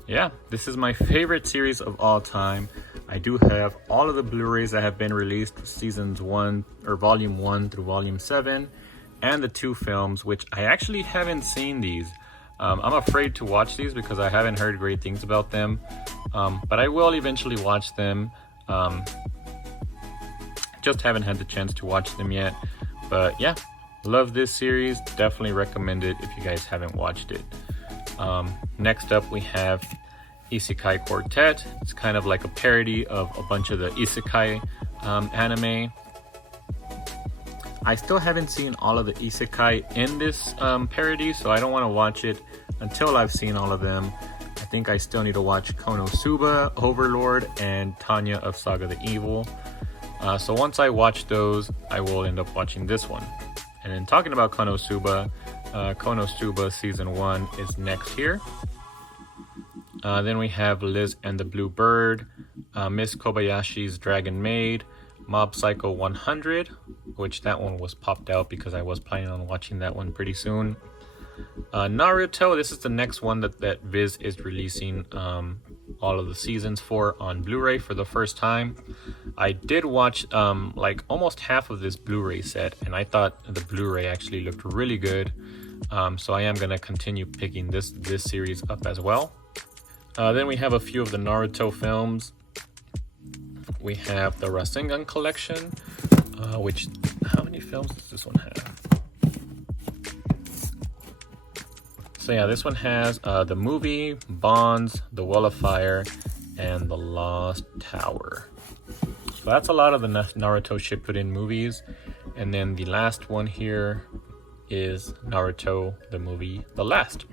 yeah, this is my favorite series of all time. I do have all of the Blu-rays that have been released, seasons 1 or volume 1 through volume 7, and the 2 films, which I actually haven't seen these. I'm afraid to watch these because I haven't heard great things about them, but I will eventually watch them. Just haven't had the chance to watch them yet. But yeah, love this series. Definitely recommend it if you guys haven't watched it. Next up we have Isekai Quartet. It's kind of like a parody of a bunch of the Isekai anime. I still haven't seen all of the Isekai in this parody, so I don't want to watch it until I've seen all of them. I think I still need to watch Konosuba, Overlord, and Tanya of Saga the Evil. So once I watch those, I will end up watching this one. And then talking about Konosuba, Konosuba Season 1 is next here. Then we have Liz and the Blue Bird, Miss Kobayashi's Dragon Maid, Mob Psycho 100, which that one was popped out because I was planning on watching that one pretty soon. Naruto, this is the next one that Viz is releasing all of the seasons for on Blu-ray for the first time. I did watch like almost half of this Blu-ray set, and I thought the Blu-ray actually looked really good. So I am going to continue picking this series up as well. Then we have a few of the Naruto films. We have the Rasengan Collection, which, how many films does this one have? So yeah, this one has the movie, Bonds, The Well of Fire, and The Lost Tower. So that's a lot of the Naruto Shippuden movies. And then the last one here is Naruto, the movie, The Last.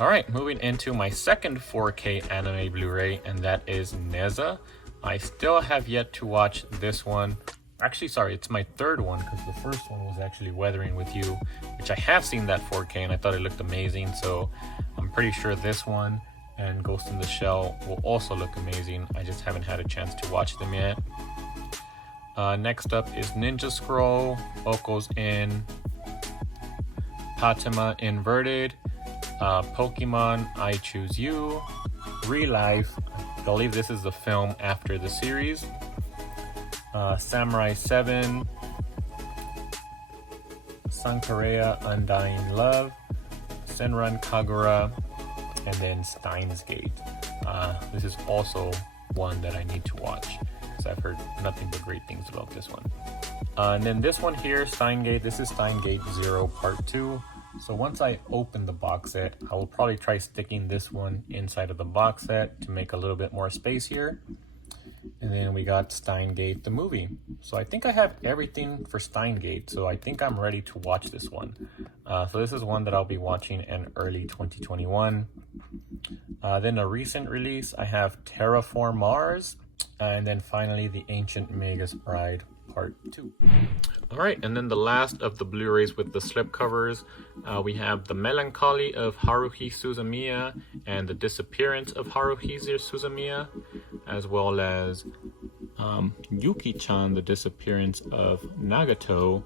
Alright, moving into my second 4K anime Blu-ray, and that is Neza. I still have yet to watch this one. Actually, sorry, it's my third one because the first one was actually Weathering with You, which I have seen that 4K and I thought it looked amazing. So I'm pretty sure this one and Ghost in the Shell will also look amazing. I just haven't had a chance to watch them yet. Next up is Ninja Scroll, Oko's Inn, Fatima Inverted, Pokemon I Choose You, Real Life, I believe this is the film after the series, Samurai 7, Sankareya Undying Love, Senran Kagura, and then Steins Gate. This is also one that I need to watch because I've heard nothing but great things about this one. And then this one here, Steingate, this is Steingate 0 Part 2. So once I open the box set, I will probably try sticking this one inside of the box set to make a little bit more space here. And then we got Steingate the movie. So I think I have everything for Steingate, so I think I'm ready to watch this one. So this is one that I'll be watching in early 2021. Then a recent release, I have Terraform Mars, and then finally the Ancient Magus Bride Part 2. Alright, and then the last of the Blu-rays with the slipcovers, we have The Melancholy of Haruhi Suzumiya and The Disappearance of Haruhi Suzumiya, as well as Yuki-chan, The Disappearance of Nagato.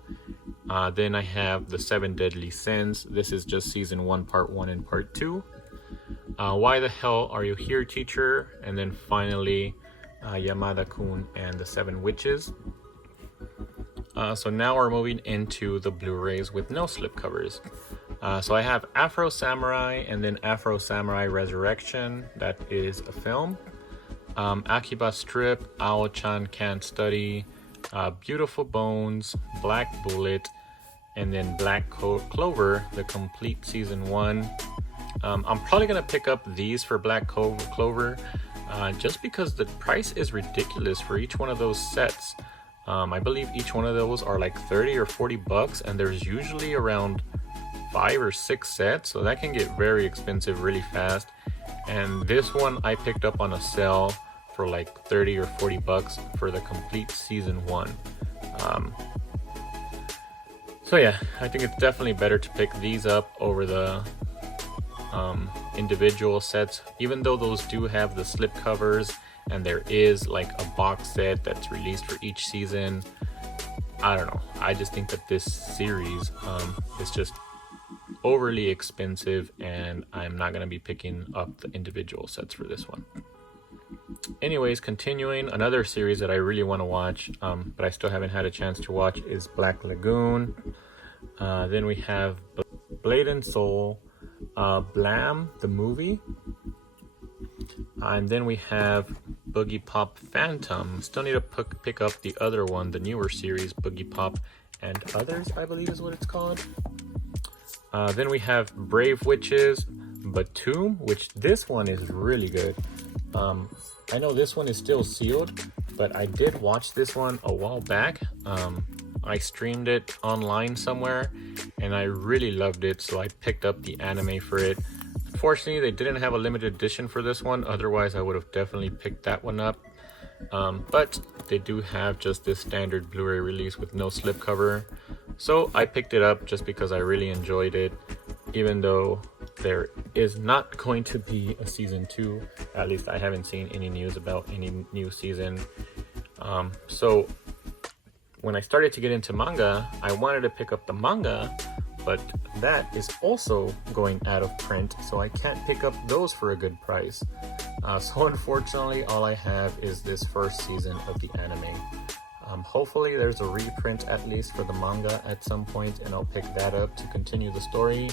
Then I have The Seven Deadly Sins. This is just Season 1, Part 1 and Part 2. Why the Hell Are You Here, Teacher? And then finally, Yamada-kun and The Seven Witches. So now we're moving into the Blu-rays with no slipcovers. So I have Afro Samurai and then Afro Samurai Resurrection. That is a film. Akiba Strip, Ao-chan Can't Study, Beautiful Bones, Black Bullet, and then Black Clover, the complete Season 1. I'm probably going to pick up these for Black Clover just because the price is ridiculous for each one of those sets. I believe each one of those are like 30 or 40 bucks, and there's usually around 5 or 6 sets, so that can get very expensive really fast. And this one I picked up on a sale for like 30 or 40 bucks for the complete Season 1. So yeah, I think it's definitely better to pick these up over the individual sets, even though those do have the slipcovers and there is like a box set that's released for each season. I don't know, I just think that this series is just overly expensive, and I'm not going to be picking up the individual sets for this one. Anyways, continuing, another series that I really want to watch, but I still haven't had a chance to watch, is Black Lagoon. Then we have Blade and Soul, Blam, the movie. And then we have Boogie Pop Phantom. Still need to pick up the other one, the newer series, Boogie Pop and Others, I believe is what it's called. Then we have Brave Witches, Batum, which this one is really good. I know this one is still sealed, but I did watch this one a while back. I streamed it online somewhere, and I really loved it, so I picked up the anime for it. Unfortunately, they didn't have a limited edition for this one, otherwise I would have definitely picked that one up. But they do have just this standard Blu-ray release with no slipcover, so I picked it up just because I really enjoyed it, even though there is not going to be a season 2. At least I haven't seen any news about any new season. So when I started to get into manga, I wanted to pick up the manga, but that is also going out of print, so I can't pick up those for a good price. So unfortunately, all I have is this first season of the anime. Hopefully there's a reprint at least for the manga at some point, and I'll pick that up to continue the story.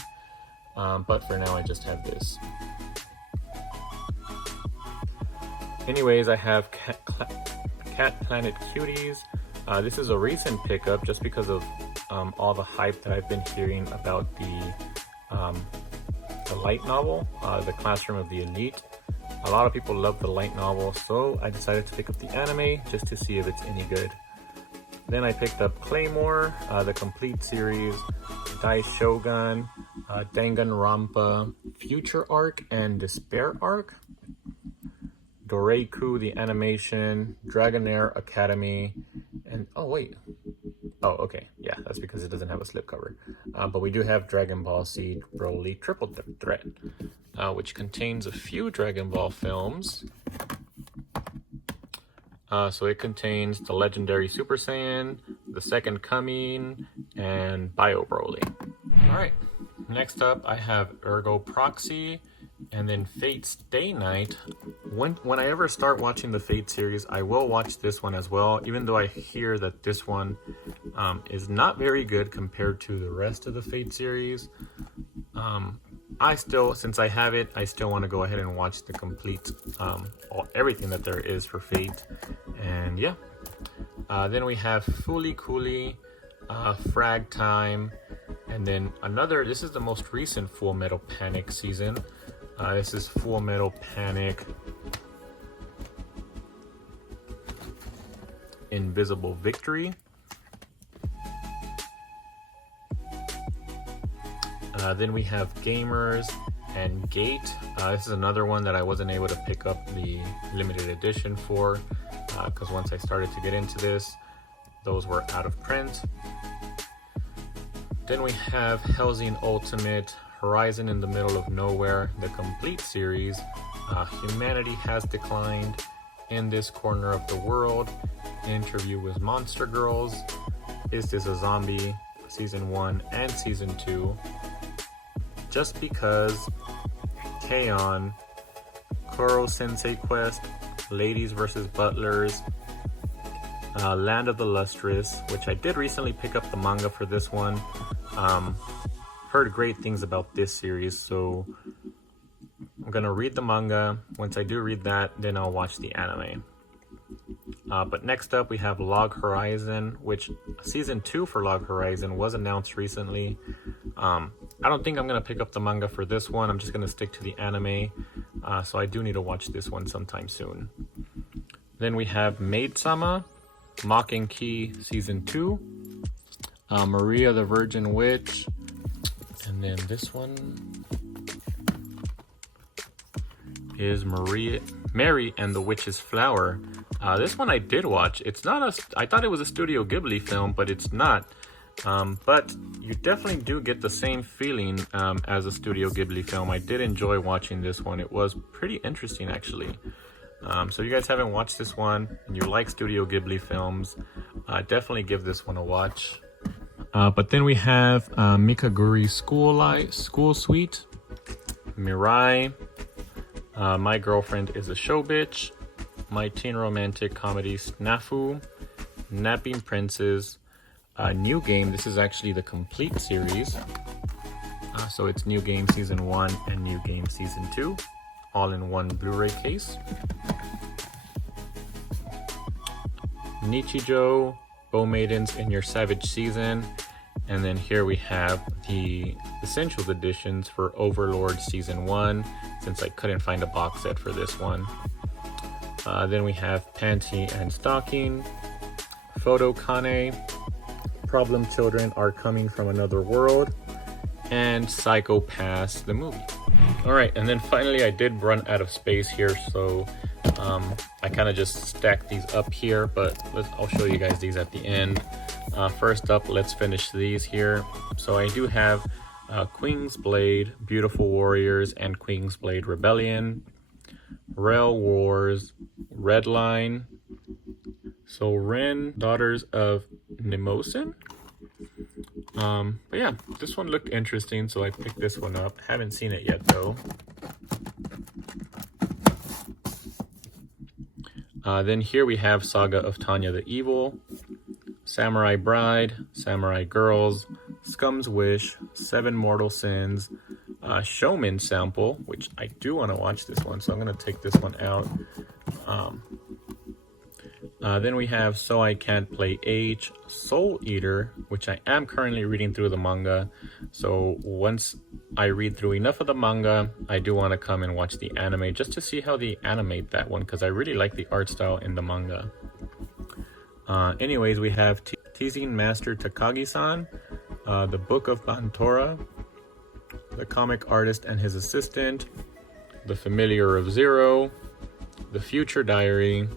But for now, I just have this. Anyways, I have Cat Planet Cuties. This is a recent pickup just because of all the hype that I've been hearing about the light novel, The Classroom of the Elite. A lot of people love the light novel, so I decided to pick up the anime just to see if it's any good. Then I picked up Claymore, the complete series, Dai Shogun, Danganronpa, Future Arc and Despair Arc, Doreiku, the animation, Dragonair Academy, and okay, yeah, that's because it doesn't have a slipcover. But we do have Dragon Ball Z Broly Triple Threat, which contains a few Dragon Ball films. So it contains the legendary Super Saiyan, the Second Coming, and Bio Broly. Alright, next up I have Ergo Proxy, and then Fate Stay Night. When I ever start watching the Fate series, I will watch this one as well, even though I hear that this one is not very good compared to the rest of the Fate series. Since I have it, I still want to go ahead and watch the complete, everything that there is for Fate. And yeah, then we have Fooly Cooly, Frag Time, and then this is the most recent Full Metal Panic season. This is Full Metal Panic Invisible Victory. Then we have Gamers and Gate. This is another one that I wasn't able to pick up the limited edition for, because once I started to get into this, those were out of print. Then we have Hellsing Ultimate, Horizon in the Middle of Nowhere, the complete series, Humanity Has Declined, In This Corner of the World, Interview with Monster Girls, Is This a Zombie, Season 1 and Season 2, Just Because, K-On!, Koro Sensei Quest, Ladies vs. Butlers, Land of the Lustrous, which I did recently pick up the manga for this one. Heard great things about this series, so I'm gonna read the manga. Once I do read that, then I'll watch the anime. But next up we have Log Horizon, which season 2 for Log Horizon was announced recently. I don't think I'm gonna pick up the manga for this one. I'm just gonna stick to the anime, so I do need to watch this one sometime soon. Then we have Maid-sama, Mocking Key season 2, Maria the Virgin Witch, and then this one is Mary and the Witch's Flower. This one I did watch. It's not I thought it was a Studio Ghibli film, but it's not. But you definitely do get the same feeling as a Studio Ghibli film. I did enjoy watching this one. It was pretty interesting, actually. So if you guys haven't watched this one and you like Studio Ghibli films, definitely give this one a watch. But then we have Mikaguri's School Suite, Mirai, My Girlfriend is a Show Bitch, My Teen Romantic Comedy Snafu, Napping Princes, New Game. This is actually the complete series. So it's New Game Season 1 and New Game Season 2, all in one Blu-ray case. Nichijou, Bow Maidens in Your Savage Season. And then here we have the Essentials editions for Overlord Season 1, since I couldn't find a box set for this one. Then we have Panty and Stocking, Photo Kane, Problem Children Are Coming from Another World, and Psycho Pass the movie. Alright, and then finally I did run out of space here, so I kind of just stacked these up here, but I'll show you guys these at the end. First up, let's finish these here. So I do have Queen's Blade, Beautiful Warriors, and Queen's Blade Rebellion, Rail Wars, Redline, so Ren, Daughters of Nemosin. But yeah, this one looked interesting, so I picked this one up. Haven't seen it yet though. Then here we have Saga of Tanya the Evil, Samurai Bride, Samurai Girls, Scum's Wish, Seven Mortal Sins, Showman Sample, which I do want to watch this one, so I'm going to take this one out. Then we have So I Can't Play H, Soul Eater, which I am currently reading through the manga. So once I read through enough of the manga, I do want to come and watch the anime just to see how they animate that one, because I really like the art style in the manga. Anyways, we have Teasing Master Takagi-san, The Book of Bantora, The Comic Artist and His Assistant, The Familiar of Zero, The Future Diary,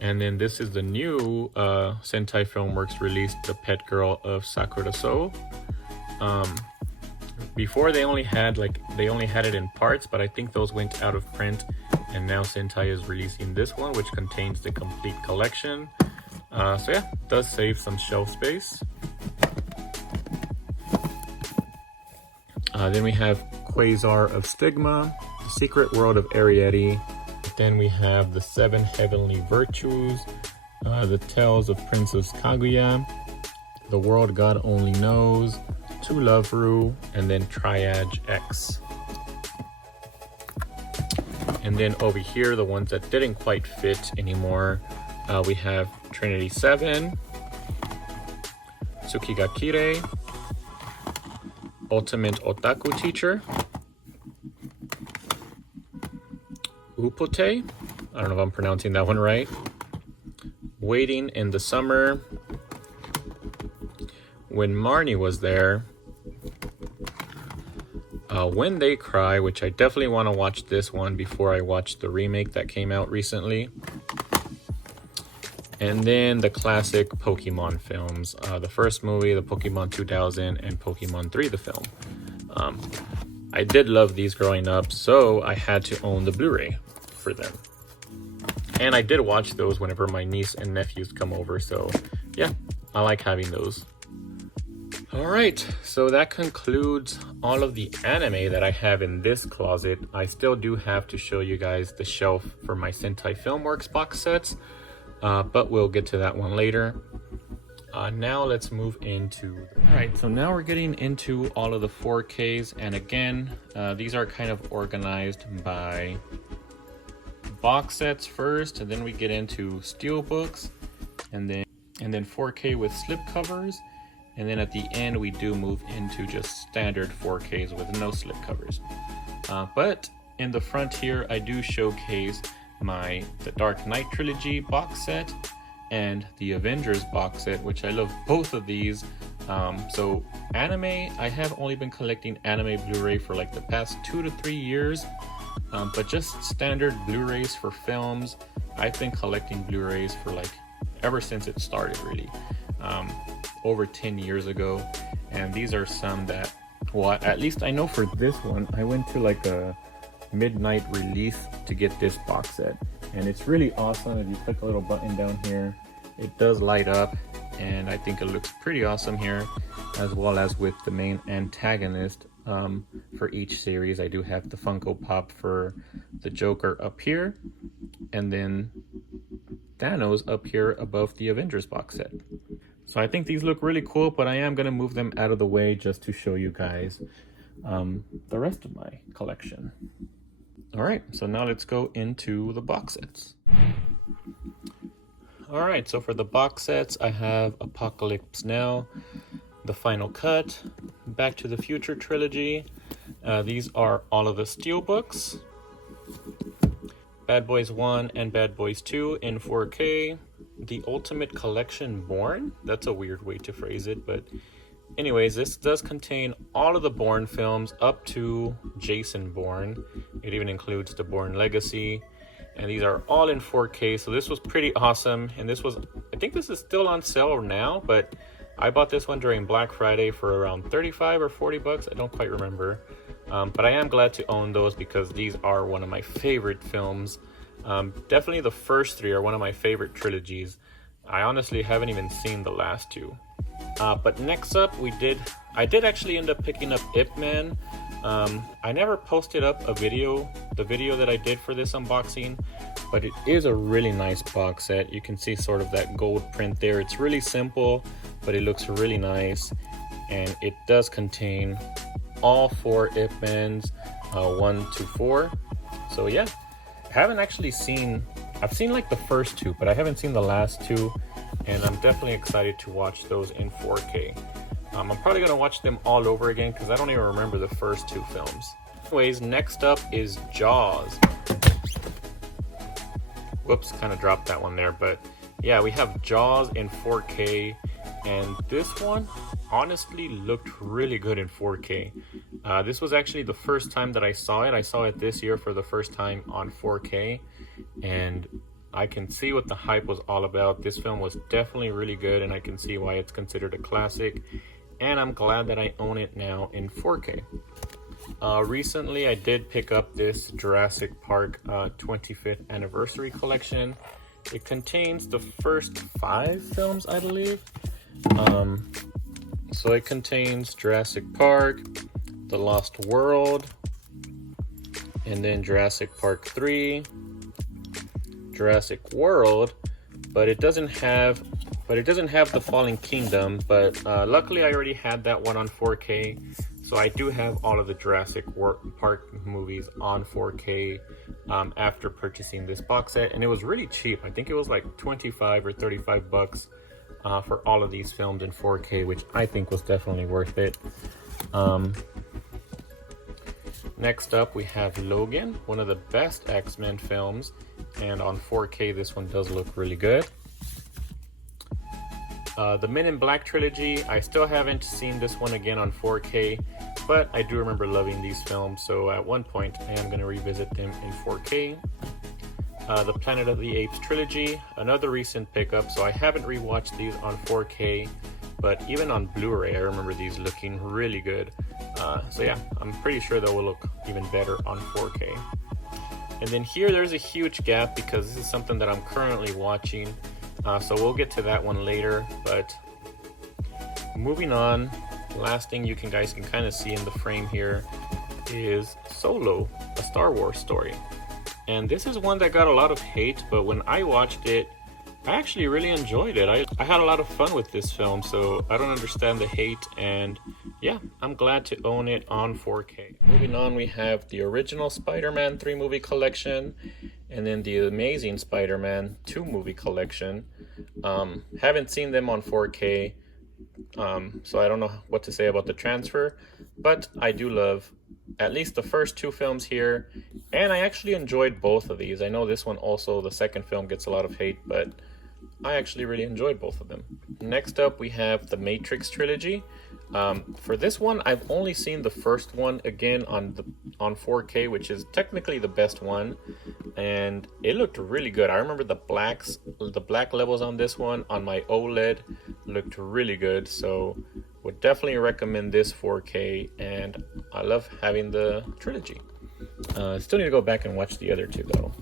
and then this is the new Sentai Filmworks released, The Pet Girl of Sakura So. Before they only had it in parts, but I think those went out of print, and now Sentai is releasing this one, which contains the complete collection. So yeah, it does save some shelf space. Then we have Quasar of Stigma, The Secret World of Ariete. Then we have The Seven Heavenly Virtues, The Tales of Princess Kaguya, The World God Only Knows, To Love Ru, and then Triad X. And then over here, the ones that didn't quite fit anymore, we have Trinity 7, Tsukigakire, Ultimate Otaku Teacher, Upote, I don't know if I'm pronouncing that one right, Waiting in the Summer, When Marnie Was There, When They Cry, which I definitely want to watch this one before I watch the remake that came out recently. And then the classic Pokemon films. The first movie, the Pokemon 2000, and Pokemon 3, the film. I did love these growing up, so I had to own the Blu-ray for them. And I did watch those whenever my niece and nephews come over, so yeah, I like having those. Alright, so that concludes all of the anime that I have in this closet. I still do have to show you guys the shelf for my Sentai Filmworks box sets, but we'll get to that one later. Now let's move into... Alright, so now we're getting into all of the 4Ks, and again, these are kind of organized by box sets first, and then we get into Steelbooks, and then 4K with slipcovers, and then at the end we do move into just standard 4Ks with no slipcovers. But in the front here, I do showcase the Dark Knight Trilogy box set and the Avengers box set, which I love both of these. So anime, I have only been collecting anime Blu-ray for like the past 2 to 3 years, but just standard Blu-rays for films, I've been collecting Blu-rays for like ever since it started, really, over 10 years ago. And these are some that, well, at least I know for this one, I went to like a midnight release to get this box set, and it's really awesome. If you click a little button down here, it does light up, and I think it looks pretty awesome here, as well as with the main antagonist for each series. I do have the Funko Pop for the Joker up here, and then Thanos up here above the Avengers box set. So I think these look really cool, but I am going to move them out of the way just to show you guys the rest of my collection. All right, so now let's go into the box sets. All right, so for the box sets, I have Apocalypse Now, The Final Cut, Back to the Future trilogy. These are all of the Steelbooks. Bad Boys 1 and Bad Boys 2 in 4K. The Ultimate Collection Bourne. That's a weird way to phrase it, but anyways, this does contain all of the Bourne films up to Jason Bourne. It even includes the Bourne Legacy. And these are all in 4K, so this was pretty awesome. And this was, I think this is still on sale now, but I bought this one during Black Friday for around 35 or 40 bucks. I don't quite remember. But I am glad to own those because these are one of my favorite films. Definitely the first three are one of my favorite trilogies. I honestly haven't even seen the last two. But next up, I did actually end up picking up Ip Man. I never posted up the video that I did for this unboxing, but it is a really nice box set. You can see sort of that gold print there. It's really simple, but it looks really nice, and it does contain all 4 Ip Mans, 1 to 4. So yeah, I haven't actually I've seen like the first 2, but I haven't seen the last 2, and I'm definitely excited to watch those in 4K. I'm probably going to watch them all over again because I don't even remember the first 2 films. Anyways, next up is Jaws. Whoops, kind of dropped that one there, but yeah, we have Jaws in 4K, and this one honestly looked really good in 4K. This was actually the first time that I saw it. I saw it this year for the first time on 4K, and I can see what the hype was all about. This film was definitely really good, and I can see why it's considered a classic. And I'm glad that I own it now in 4K. Recently, I did pick up this Jurassic Park 25th Anniversary Collection. It contains the first 5 films, I believe. So it contains Jurassic Park, The Lost World, and then Jurassic Park 3, Jurassic World, but it doesn't have the Fallen Kingdom, but luckily I already had that one on 4K, so I do have all of the Jurassic Park movies on 4K after purchasing this box set, and it was really cheap. I think it was like 25 or 35 bucks for all of these films in 4K, which I think was definitely worth it. Next up, we have Logan, one of the best X-Men films, and on 4K this one does look really good. The Men in Black trilogy, I still haven't seen this one again on 4K, but I do remember loving these films, so at one point I am going to revisit them in 4K. The Planet of the Apes trilogy, another recent pickup, so I haven't rewatched these on 4K, but even on Blu-ray I remember these looking really good. So yeah, I'm pretty sure they will look even better on 4K. And then here there's a huge gap because this is something that I'm currently watching. So we'll get to that one later, but moving on, the last thing you guys can kind of see in the frame here is Solo, a Star Wars story. And this is one that got a lot of hate, but when I watched it, I actually really enjoyed it. I had a lot of fun with this film, so I don't understand the hate, and yeah, I'm glad to own it on 4K. Moving on, we have the original Spider-Man 3 movie collection, and then the Amazing Spider-Man 2 movie collection. Haven't seen them on 4K, so I don't know what to say about the transfer, but I do love at least the first 2 films here, and I actually enjoyed both of these. I know this one also, the second film, gets a lot of hate, but I actually really enjoyed both of them. Next up, we have the Matrix trilogy. For this one, I've only seen the first one again on 4K, which is technically the best one, and it looked really good. I remember the black levels on this one on my OLED looked really good, so would definitely recommend this 4K, and I love having the trilogy. Still need to go back and watch the other 2 though.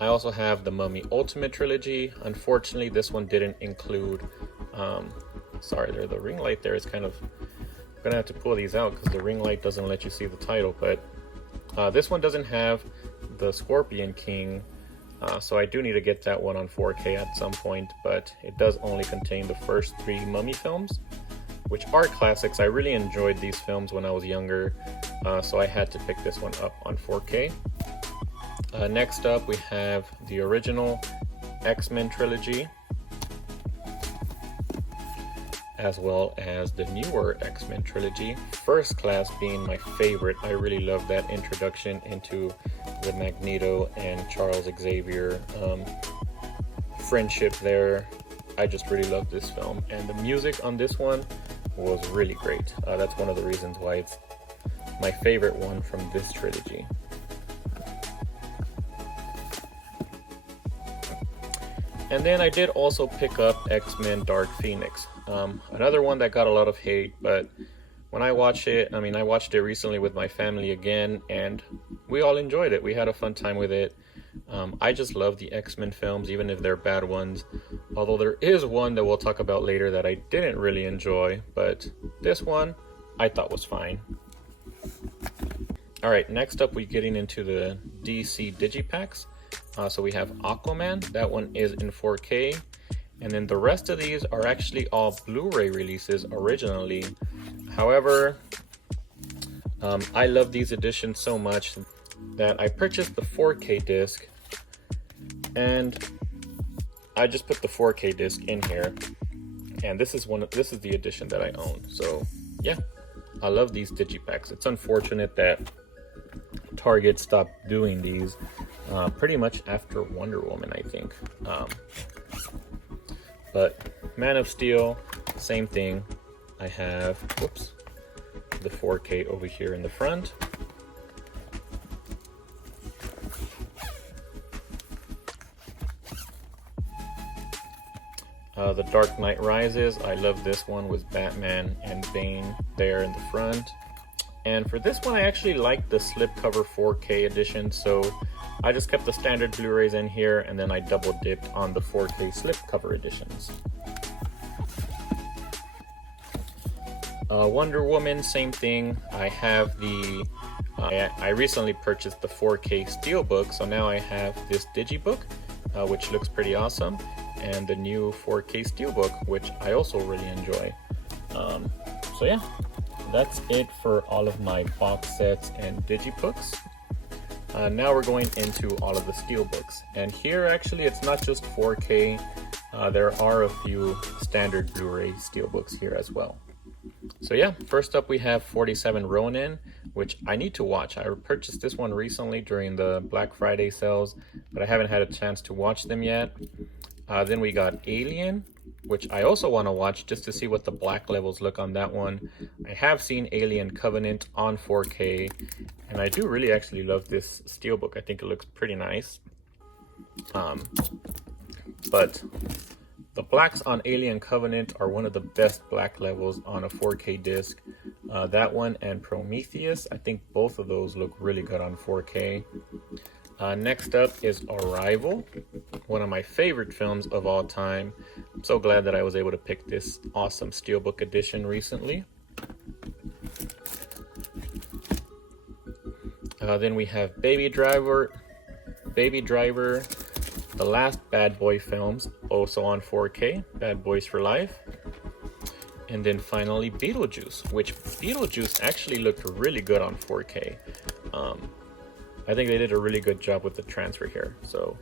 I also have the Mummy Ultimate Trilogy. Unfortunately, this one didn't include, sorry, the ring light there is kind of, I'm gonna have to pull these out because the ring light doesn't let you see the title, but this one doesn't have the Scorpion King, so I do need to get that one on 4K at some point, but it does only contain the first 3 Mummy films, which are classics. I really enjoyed these films when I was younger, so I had to pick this one up on 4K. Next up, we have the original X-Men trilogy, as well as the newer X-Men trilogy. First Class being my favorite. I really love that introduction into the Magneto and Charles Xavier friendship there. I just really love this film, and the music on this one was really great. That's one of the reasons why it's my favorite one from this trilogy. And then I did also pick up X-Men Dark Phoenix. Another one that got a lot of hate, but when I watched it, I watched it recently with my family again, and we all enjoyed it. We had a fun time with it. I just love the X-Men films, even if they're bad ones. Although there is one that we'll talk about later that I didn't really enjoy, but this one I thought was fine. Alright, next up we're getting into the DC Digipacks. So we have Aquaman, that one is in 4K. And then the rest of these are actually all Blu-ray releases originally. However, I love these editions so much that I purchased the 4K disc, and I just put the 4K disc in here, and this is the edition that I own. So yeah, I love these digipacks. It's unfortunate that Target stopped doing these pretty much after Wonder Woman, I think. But Man of Steel, same thing. I have the 4K over here in the front. The Dark Knight Rises, I love this one with Batman and Bane there in the front. And for this one, I actually like the slipcover 4K edition, so I just kept the standard Blu-rays in here, and then I double dipped on the 4K slipcover editions. Wonder Woman, same thing. I have the I recently purchased the 4K Steelbook, so now I have this Digibook, which looks pretty awesome, and the new 4K Steelbook, which I also really enjoy. So yeah, that's it for all of my box sets and Digibooks. Now we're going into all of the Steelbooks, and here actually it's not just 4K. There are a few standard Blu-ray Steelbooks here as well. So yeah, first up we have 47 Ronin, which I need to watch. I purchased this one recently during the Black Friday sales, but I haven't had a chance to watch them yet. Then we got Alien, which I also want to watch just to see what the black levels look on that one. I have seen Alien Covenant on 4K, and I do really actually love this Steelbook. I think it looks pretty nice. But the blacks on Alien Covenant are one of the best black levels on a 4K disc. That one and Prometheus, I think both of those look really good on 4K. Next up is Arrival, one of my favorite films of all time. I'm so glad that I was able to pick this awesome Steelbook edition recently. Then we have Baby Driver, the last Bad Boy films, also on 4K, Bad Boys for Life. And then finally Beetlejuice, which Beetlejuice actually looked really good on 4K. I think they did a really good job with the transfer here. So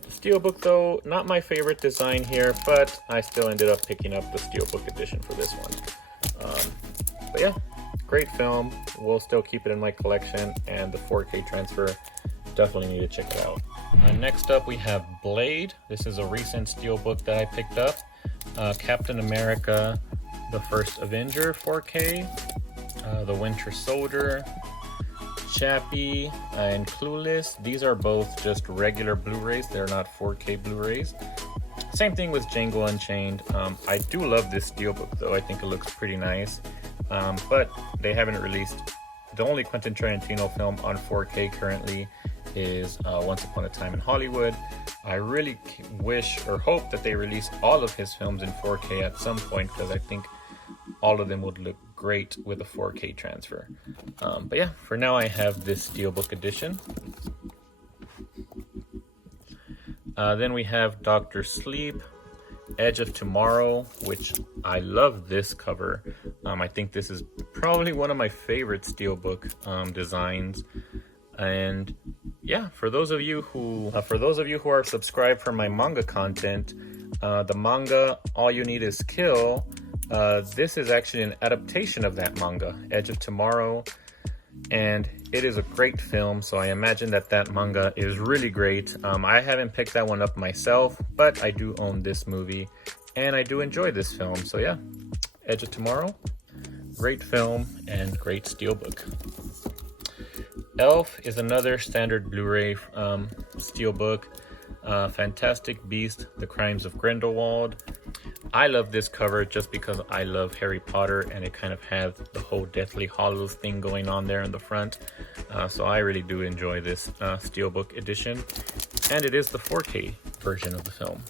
the Steelbook though, not my favorite design here, but I still ended up picking up the Steelbook edition for this one. But yeah, great film. We'll still keep it in my collection, and the 4K transfer, definitely need to check it out. Next up we have Blade. This is a recent Steelbook that I picked up. Captain America, the First Avenger 4K, the Winter Soldier, Chappie, and Clueless. These are both just regular Blu-rays. They're not 4K Blu-rays. Same thing with Django Unchained. I do love this Steelbook though. I think it looks pretty nice. But they haven't released the only Quentin Tarantino film on 4K currently is Once Upon a Time in Hollywood. I really wish or hope that they release all of his films in 4K at some point, because I think all of them would look great with a 4K transfer. But yeah, for now I have this Steelbook edition. Then we have Dr. Sleep, Edge of Tomorrow, which I love this cover. I think this is probably one of my favorite Steelbook designs. And yeah, for those of you who are subscribed for my manga content, the manga All You Need Is Kill, this is actually an adaptation of that manga, Edge of Tomorrow, and it is a great film, so I imagine that manga is really great. I haven't picked that one up myself, but I do own this movie, and I do enjoy this film. So yeah, Edge of Tomorrow, great film and great Steelbook. Elf is another standard Blu-ray Steelbook. Fantastic Beast, The Crimes of Grindelwald. I love this cover just because I love Harry Potter, and it kind of has the whole Deathly Hallows thing going on there in the front. So I really do enjoy this Steelbook edition, and it is the 4K version of the film.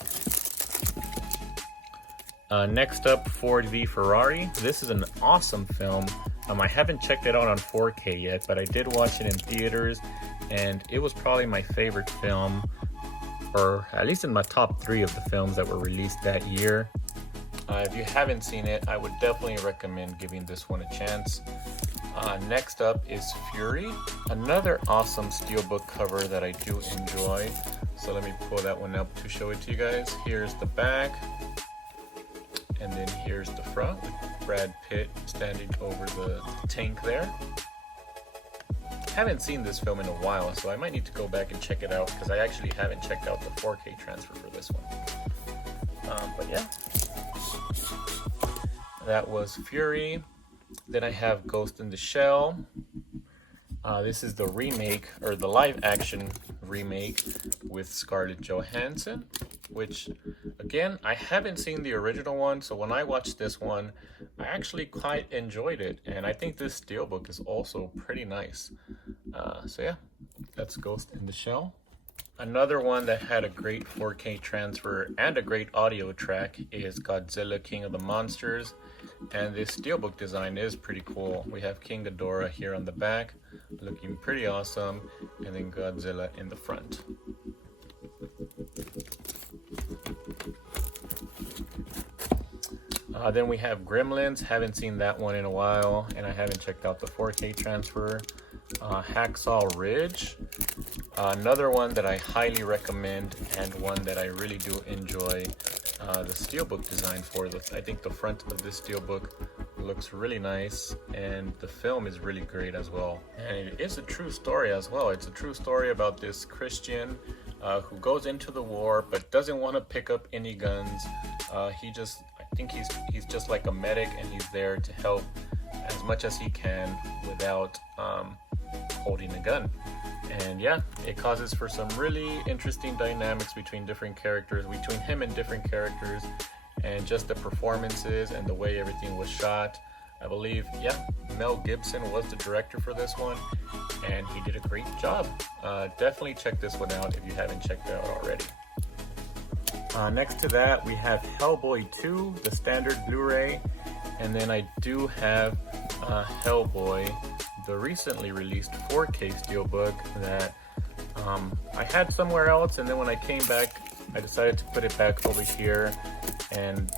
Next up, Ford v Ferrari. This is an awesome film. I haven't checked it out on 4K yet, but I did watch it in theaters, and it was probably my favorite film, or at least in my top 3 of the films that were released that year. If you haven't seen it, I would definitely recommend giving this one a chance. Next up is Fury, another awesome Steelbook cover that I do enjoy. So let me pull that one up to show it to you guys. Here's the back, and then here's the front with Brad Pitt standing over the tank there. Haven't seen this film in a while, so I might need to go back and check it out, because I actually haven't checked out the 4K transfer for this one. But yeah, that was Fury. Then I have Ghost in the Shell. This is the remake, or the live action remake with Scarlett Johansson, which again, I haven't seen the original one, so when I watched this one, I actually quite enjoyed it, and I think this Steelbook is also pretty nice. So yeah, that's Ghost in the Shell. Another one that had a great 4K transfer and a great audio track is Godzilla King of the Monsters, and this Steelbook design is pretty cool. We have King Ghidorah here on the back, looking pretty awesome, and then Godzilla in the front. Then we have Gremlins. Haven't seen that one in a while, and I haven't checked out the 4K transfer. Hacksaw Ridge, another one that I highly recommend, and one that I really do enjoy the Steelbook design for. I think the front of this Steelbook looks really nice, and the film is really great as well. And it is a true story as well. It's a true story about this Christian who goes into the war but doesn't want to pick up any guns. I think he's just like a medic, and he's there to help as much as he can without holding a gun. And yeah, it causes for some really interesting dynamics between different characters, between him and different characters, and just the performances and the way everything was shot. I believe, yeah, Mel Gibson was the director for this one, and he did a great job. Definitely check this one out if you haven't checked it out already. Next to that, we have Hellboy 2, the standard Blu-ray, and then I do have Hellboy, the recently released 4K Steelbook that I had somewhere else, and then when I came back, I decided to put it back over here, and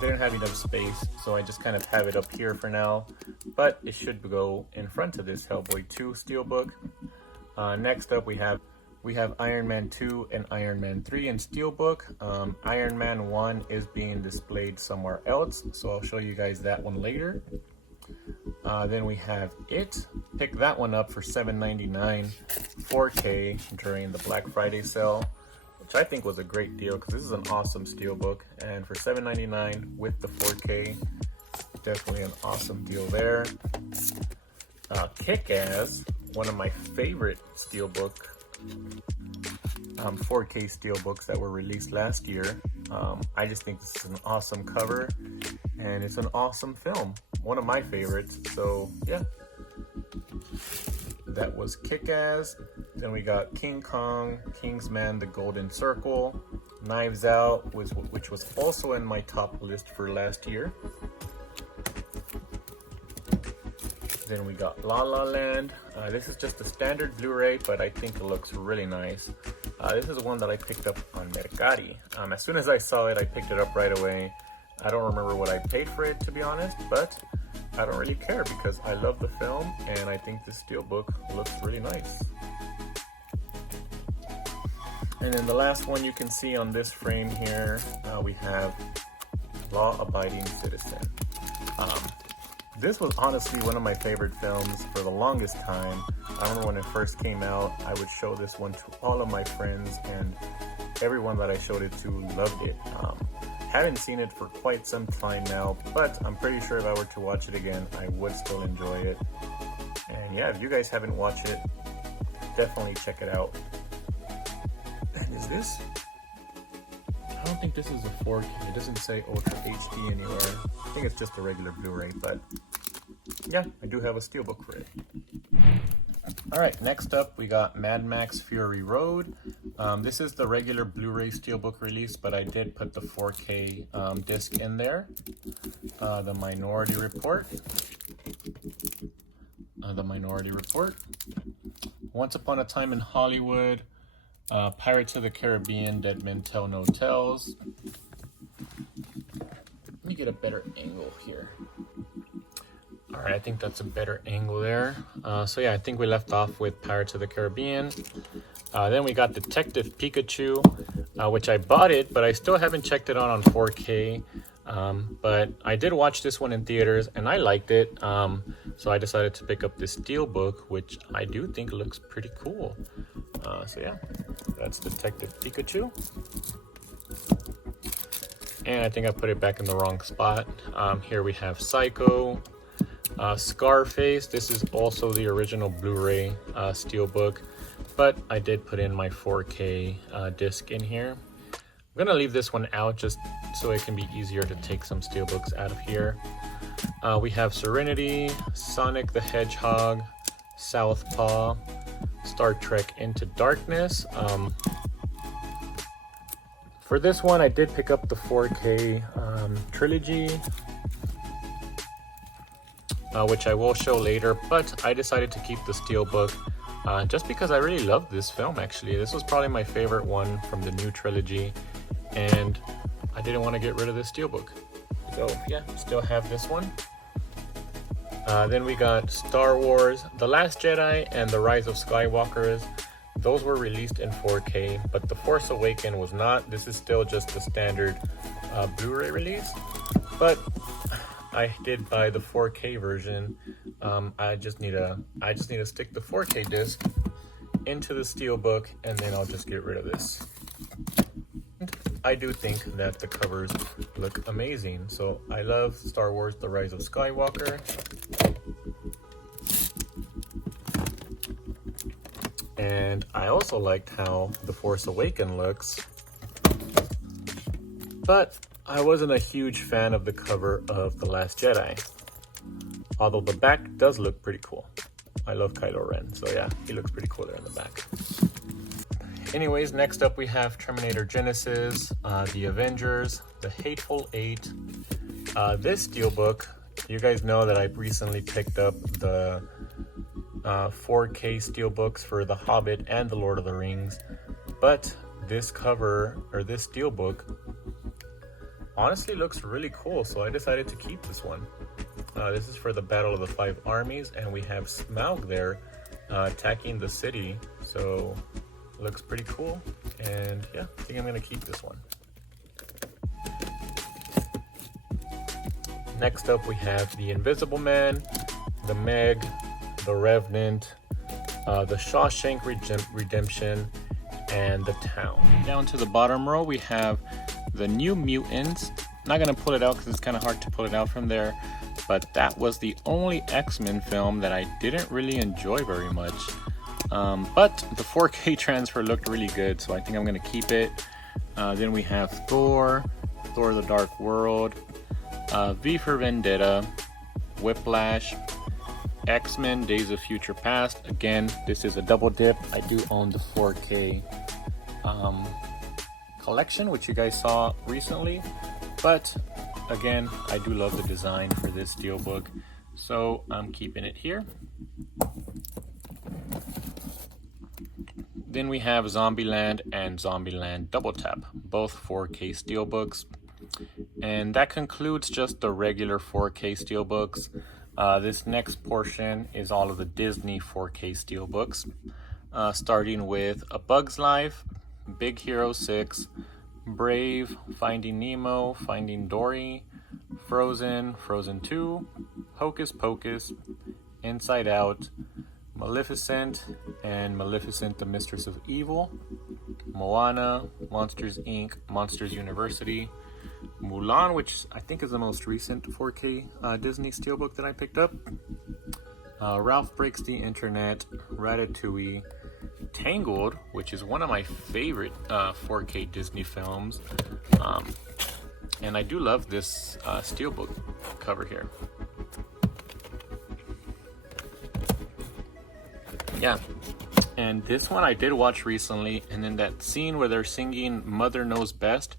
didn't have enough space, so I just kind of have it up here for now, but it should go in front of this Hellboy 2 Steelbook. Next up, we have Iron Man 2 and Iron Man 3 in Steelbook. Iron Man 1 is being displayed somewhere else, so I'll show you guys that one later. Then we have It. Pick that one up for $7.99 4K during the Black Friday sale, which I think was a great deal because this is an awesome Steelbook, and for $7.99 with the 4K, definitely an awesome deal there. Kick-Ass, one of my favorite Steelbook 4K Steelbooks that were released last year. I just think this is an awesome cover, and it's an awesome film, one of my favorites. So yeah, that was Kick-Ass. Then we got King Kong, Kingsman, The Golden Circle, Knives Out, which was also in my top list for last year. Then we got La La Land. This is just a standard Blu-ray, but I think it looks really nice. This is one that I picked up on Mercari. As soon as I saw it, I picked it up right away. I don't remember what I paid for it, to be honest, but I don't really care because I love the film and I think this Steelbook looks really nice. And then the last one you can see on this frame here, we have Law Abiding Citizen. This was honestly one of my favorite films for the longest time. I remember when it first came out, I would show this one to all of my friends, and everyone that I showed it to loved it. Haven't seen it for quite some time now, but I'm pretty sure if I were to watch it again, I would still enjoy it. And yeah, if you guys haven't watched it, definitely check it out. And is this? I don't think this is a 4K. It doesn't say Ultra HD anywhere. I think it's just a regular Blu-ray, but yeah, I do have a Steelbook for it. Alright, next up we got Mad Max Fury Road. This is the regular Blu-ray Steelbook release, but I did put the 4K disc in there. The Minority Report. Once Upon a Time in Hollywood. Pirates of the Caribbean, Dead Men Tell No Tales. Let me get a better angle here. Alright, I think that's a better angle there. So yeah, I think we left off with Pirates of the Caribbean. Then we got Detective Pikachu, which I bought it, but I still haven't checked it out on 4K. But I did watch this one in theaters and I liked it. So I decided to pick up this Steelbook, which I do think looks pretty cool. So yeah, that's Detective Pikachu. And I think I put it back in the wrong spot. Here we have Psycho, Scarface. This is also the original Blu-ray Steelbook, but I did put in my 4K disc in here. I'm gonna leave this one out just so it can be easier to take some Steelbooks out of here. We have Serenity, Sonic the Hedgehog, Southpaw, Star Trek Into Darkness. For this one, I did pick up the 4K trilogy, which I will show later, but I decided to keep the Steelbook just because I really loved this film, actually. This was probably my favorite one from the new trilogy, and I didn't want to get rid of this Steelbook. So yeah, still have this one. Then we got Star Wars, The Last Jedi, and The Rise of Skywalkers. Those were released in 4K, but The Force Awakens was not. This is still just the standard Blu-ray release, but I did buy the 4K version. I just need to stick the 4K disc into the Steelbook, and then I'll just get rid of this. I do think that the covers look amazing. So I love Star Wars The Rise of Skywalker. And I also liked how The Force Awakens looks. But I wasn't a huge fan of the cover of The Last Jedi. Although the back does look pretty cool. I love Kylo Ren, so yeah, he looks pretty cool there in the back. Anyways, next up we have Terminator Genesis, The Avengers, The Hateful Eight. This Steelbook, you guys know that I recently picked up the 4K Steelbooks for The Hobbit and The Lord of the Rings. But this cover, or this Steelbook, honestly looks really cool, so I decided to keep this one. This is for the Battle of the Five Armies, and we have Smaug there attacking the city, so looks pretty cool. And yeah, I think I'm gonna keep this one. Next up we have The Invisible Man, The Meg, The Revenant, The Shawshank Redemption, and The Town. Down to the bottom row we have The New Mutants. Not gonna pull it out because it's kind of hard to pull it out from there, but that was the only X-Men film that I didn't really enjoy very much. But the 4K transfer looked really good, so I think I'm gonna keep it. Then we have Thor, Thor the Dark World, V for Vendetta, Whiplash, X-Men Days of Future Past. Again, this is a double dip. I do own the 4K collection, which you guys saw recently, but again, I do love the design for this Steelbook, so I'm keeping it here. Then we have Zombieland and Zombieland Double Tap, both 4K Steelbooks. And that concludes just the regular 4K Steelbooks. This next portion is all of the Disney 4K Steelbooks, starting with A Bug's Life, Big Hero 6, Brave, Finding Nemo, Finding Dory, Frozen, Frozen 2, Hocus Pocus, Inside Out, Maleficent, and Maleficent the Mistress of Evil, Moana, Monsters Inc., Monsters University, Mulan, which I think is the most recent 4K Disney Steelbook that I picked up, Ralph Breaks the Internet, Ratatouille, Tangled, which is one of my favorite 4K Disney films, and I do love this Steelbook cover here. Yeah, and this one I did watch recently, and in that scene where they're singing Mother Knows Best,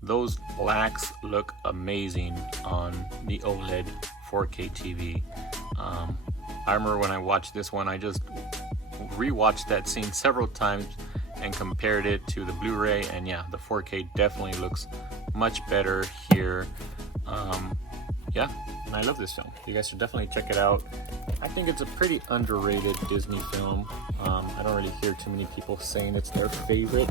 those blacks look amazing on the OLED 4K TV. I remember when I watched this one, I just rewatched that scene several times and compared it to the Blu-ray, and yeah, the 4K definitely looks much better here. Yeah, and I love this film. You guys should definitely check it out. I think it's a pretty underrated Disney film. I don't really hear too many people saying it's their favorite.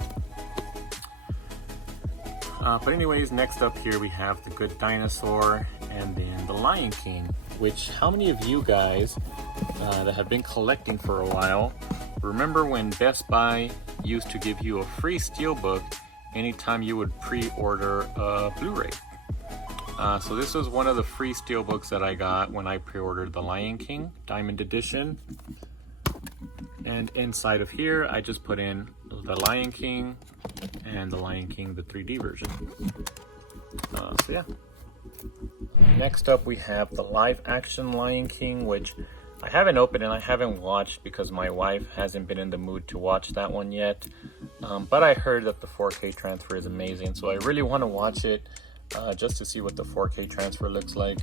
But anyways, next up here we have The Good Dinosaur and then The Lion King, which how many of you guys that have been collecting for a while remember when Best Buy used to give you a free Steelbook anytime you would pre-order a Blu-ray? So this was one of the free Steelbooks that I got when I pre-ordered The Lion King Diamond Edition. And inside of here, I just put in The Lion King and The Lion King, the 3D version. So yeah. Next up, we have the live action Lion King, which I haven't opened and I haven't watched because my wife hasn't been in the mood to watch that one yet. But I heard that the 4K transfer is amazing, so I really want to watch it. Just to see what the 4K transfer looks like.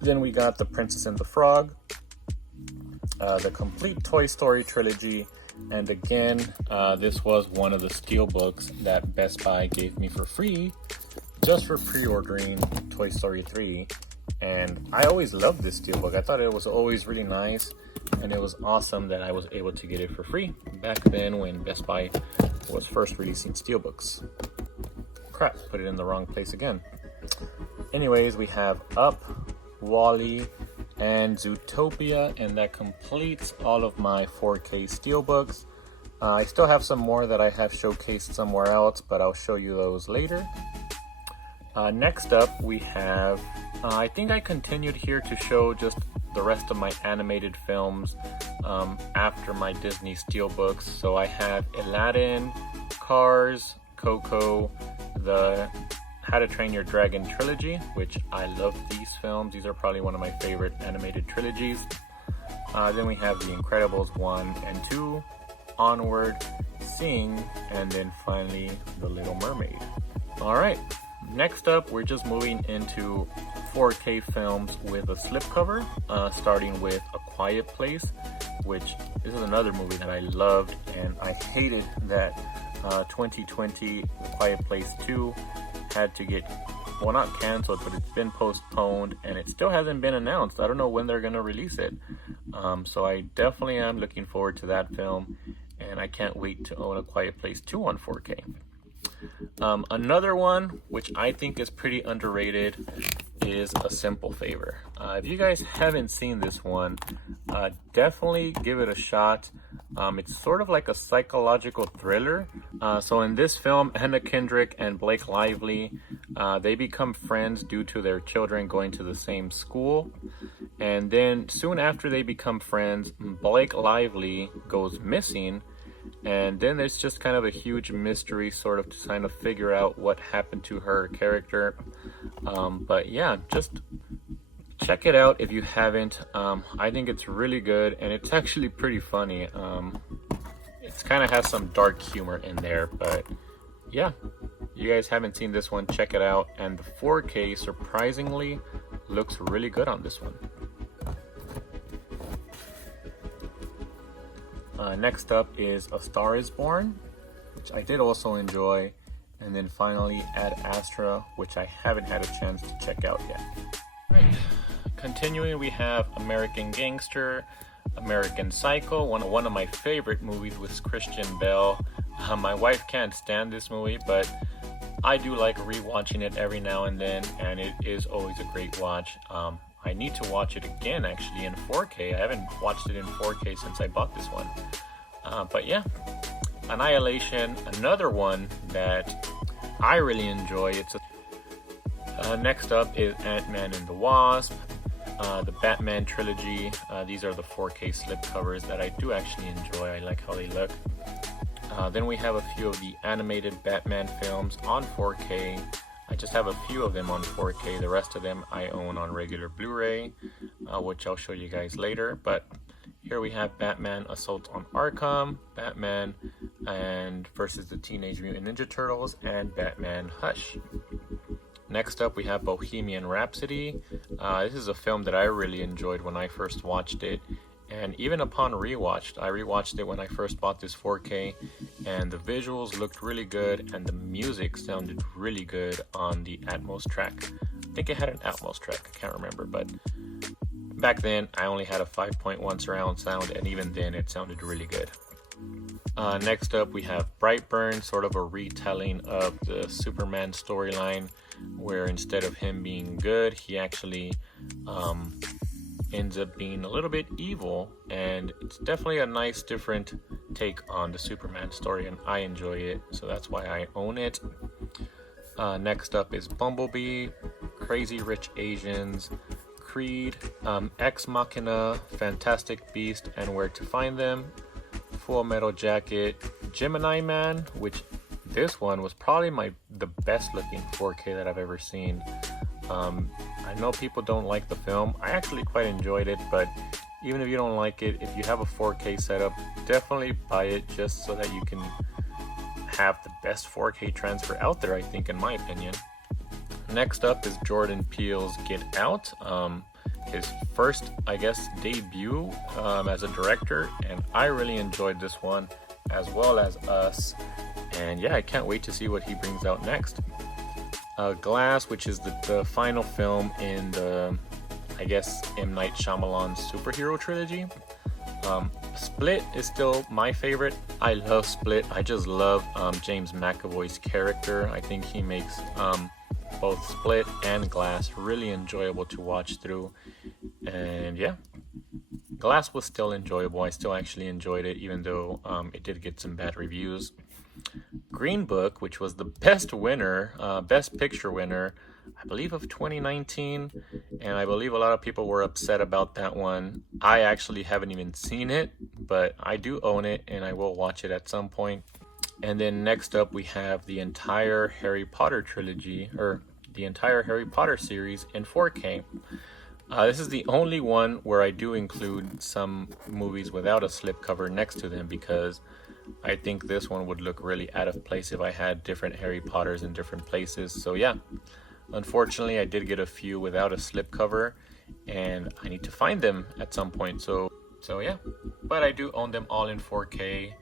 Then we got The Princess and the Frog, the complete Toy Story trilogy, and again, this was one of the Steelbooks that Best Buy gave me for free, just for pre-ordering Toy Story 3, and I always loved this Steelbook. I thought it was always really nice, and it was awesome that I was able to get it for free back then when Best Buy was first releasing Steelbooks. Crap, put it in the wrong place again. Anyways, we have Up, WALL-E, and Zootopia, and that completes all of my 4K Steelbooks. I still have some more that I have showcased somewhere else, but I'll show you those later. Next up, we have, I think I continued here to show just the rest of my animated films after my Disney Steelbooks. So I have Aladdin, Cars, Coco, the How to Train Your Dragon trilogy, which I love these films. These are probably one of my favorite animated trilogies. Then we have The Incredibles 1 and 2, Onward, Sing, and then finally The Little Mermaid. Alright, next up we're just moving into 4K films with a slipcover, starting with A Quiet Place, which this is another movie that I loved, and I hated that 2020 The Quiet Place 2 had to get, well, not canceled, but it's been postponed and it still hasn't been announced. I don't know when they're going to release it. So I definitely am looking forward to that film, and I can't wait to own A Quiet Place 2 on 4K. Another one which I think is pretty underrated is A Simple Favor. If you guys haven't seen this one, definitely give it a shot. It's sort of like a psychological thriller. So in this film, Anna Kendrick and Blake Lively, they become friends due to their children going to the same school. And then soon after they become friends, Blake Lively goes missing. And then there's just kind of a huge mystery sort of to kind of figure out what happened to her character. But yeah, just check it out if you haven't. I think it's really good, and it's actually pretty funny. It's kind of has some dark humor in there, but yeah, you guys haven't seen this one, check it out. And the 4K surprisingly looks really good on this one. Next up is A Star Is Born, which I did also enjoy. And then finally Ad Astra, which I haven't had a chance to check out yet. Right. Continuing, we have American Gangster, American Psycho, one of my favorite movies with Christian Bale. My wife can't stand this movie, but I do like rewatching it every now and then, and it is always a great watch. I need to watch it again actually in 4K. I haven't watched it in 4K since I bought this one. But yeah, Annihilation, another one that I really enjoy. Next up is Ant-Man and the Wasp, the Batman trilogy. These are the 4K slipcovers that I do actually enjoy. I like how they look. Then we have a few of the animated Batman films on 4K. I just have a few of them on 4K. The rest of them I own on regular Blu-ray, which I'll show you guys later. But here we have Batman Assault on Arkham, Batman and versus the Teenage Mutant Ninja Turtles, and Batman Hush. Next up we have Bohemian Rhapsody. This is a film that I really enjoyed when I first watched it, and even upon rewatched, I rewatched it when I first bought this 4K, and the visuals looked really good and the music sounded really good on the Atmos track. I think it had an Atmos track, I can't remember, but back then I only had a 5.1 surround sound, and even then it sounded really good. Next up we have Brightburn, sort of a retelling of the Superman storyline, where instead of him being good, he actually ends up being a little bit evil, and it's definitely a nice different take on the Superman story, and I enjoy it, so that's why I own it. Next up is Bumblebee, Crazy Rich Asians, Creed, Ex Machina, Fantastic Beast and Where to Find Them, Full Metal Jacket, Gemini Man, which this one was probably the best looking 4K that I've ever seen. I know people don't like the film. I actually quite enjoyed it, but even if you don't like it, if you have a 4K setup, definitely buy it just so that you can have the best 4K transfer out there, I think, in my opinion. Next up is Jordan Peele's Get Out, his first, I guess, debut as a director, and I really enjoyed this one, as well as Us, and yeah, I can't wait to see what he brings out next. Glass, which is the final film in the, I guess, M. Night Shyamalan's superhero trilogy. Split is still my favorite. I love Split. I just love James McAvoy's character. I think he makes both Split and Glass really enjoyable to watch through. And yeah, Glass was still enjoyable. I still actually enjoyed it, even though it did get some bad reviews. Green Book, which was the best winner, best picture winner, I believe, of 2019, and I believe a lot of people were upset about that one. I actually haven't even seen it, but I do own it and I will watch it at some point. And then next up we have the entire Harry Potter trilogy, or the entire Harry Potter series in 4K. This is the only one where I do include some movies without a slipcover next to them, because I think this one would look really out of place if I had different Harry Potters in different places. So yeah, unfortunately I did get a few without a slipcover, and I need to find them at some point. So yeah, but I do own them all in 4K.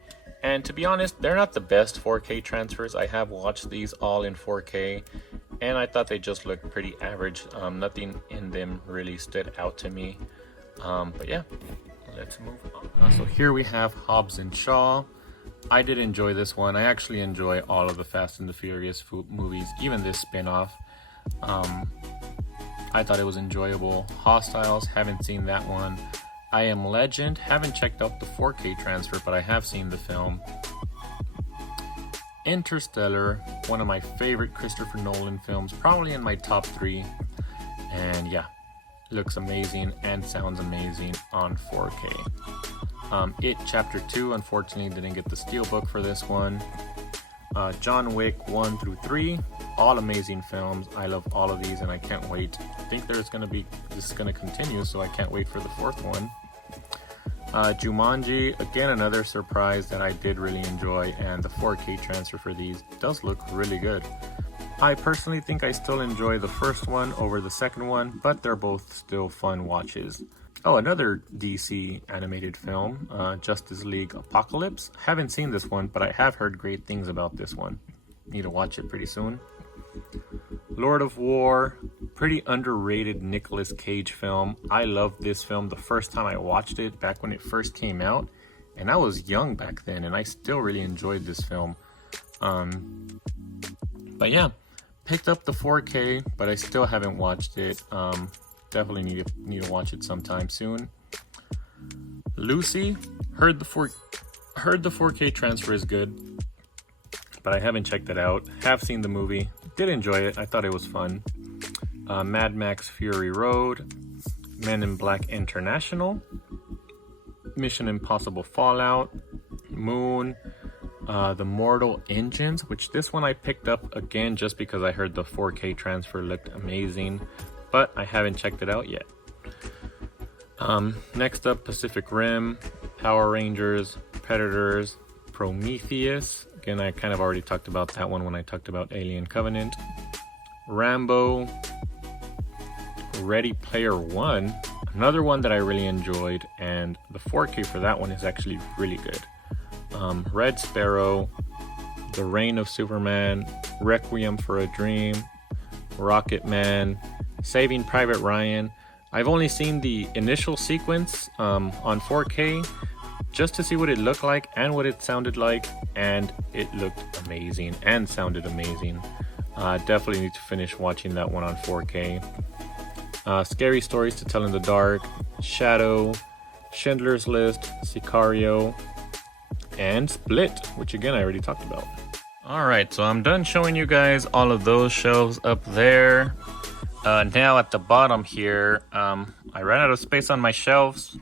And to be honest, they're not the best 4K transfers. I have watched these all in 4K, and I thought they just looked pretty average. Nothing in them really stood out to me. But yeah, let's move on. So here we have Hobbs and Shaw. I did enjoy this one. I actually enjoy all of the Fast and the Furious movies, even this spin-off. I thought it was enjoyable. Hostiles, haven't seen that one. I Am Legend, haven't checked out the 4K transfer, but I have seen the film. Interstellar, one of my favorite Christopher Nolan films, probably in my top 3. And yeah, looks amazing and sounds amazing on 4K. It Chapter 2, unfortunately didn't get the Steelbook for this one. John Wick 1 through 3, all amazing films. I love all of these and I can't wait think this is gonna continue, so I can't wait for the fourth one. Jumanji, again another surprise that I did really enjoy, and the 4K transfer for these does look really good. I personally think I still enjoy the first one over the second one, but they're both still fun watches. Oh, another DC animated film, Justice League Apocalypse. Haven't seen this one, but I have heard great things about this one. Need to watch it pretty soon. Lord of War, pretty underrated Nicolas Cage film. I loved this film the first time I watched it, back when it first came out, and I was young back then, and I still really enjoyed this film. But yeah, picked up the 4K, but I still haven't watched it. Definitely need to watch it sometime soon. Lucy, heard the 4K transfer is good, but I haven't checked it out. Have seen the movie, did enjoy it. I thought it was fun. Mad Max Fury Road, Men in Black International, Mission Impossible Fallout, Moon, The Mortal Engines, which this one I picked up again just because I heard the 4K transfer looked amazing, but I haven't checked it out yet. Next up, Pacific Rim, Power Rangers, Predators, Prometheus. Again, I kind of already talked about that one when I talked about Alien Covenant. Rambo, Ready Player One, another one that I really enjoyed, and the 4K for that one is actually really good. Red Sparrow, The Reign of Superman, Requiem for a Dream, Rocket Man, Saving Private Ryan. I've only seen the initial sequence on 4K just to see what it looked like and what it sounded like, and it looked amazing and sounded amazing. Definitely need to finish watching that one on 4K. Scary Stories to Tell in the Dark, Shadow, Schindler's List, Sicario, and Split, which again I already talked about. Alright, so I'm done showing you guys all of those shelves up there. Now at the bottom here, I ran out of space on my shelves,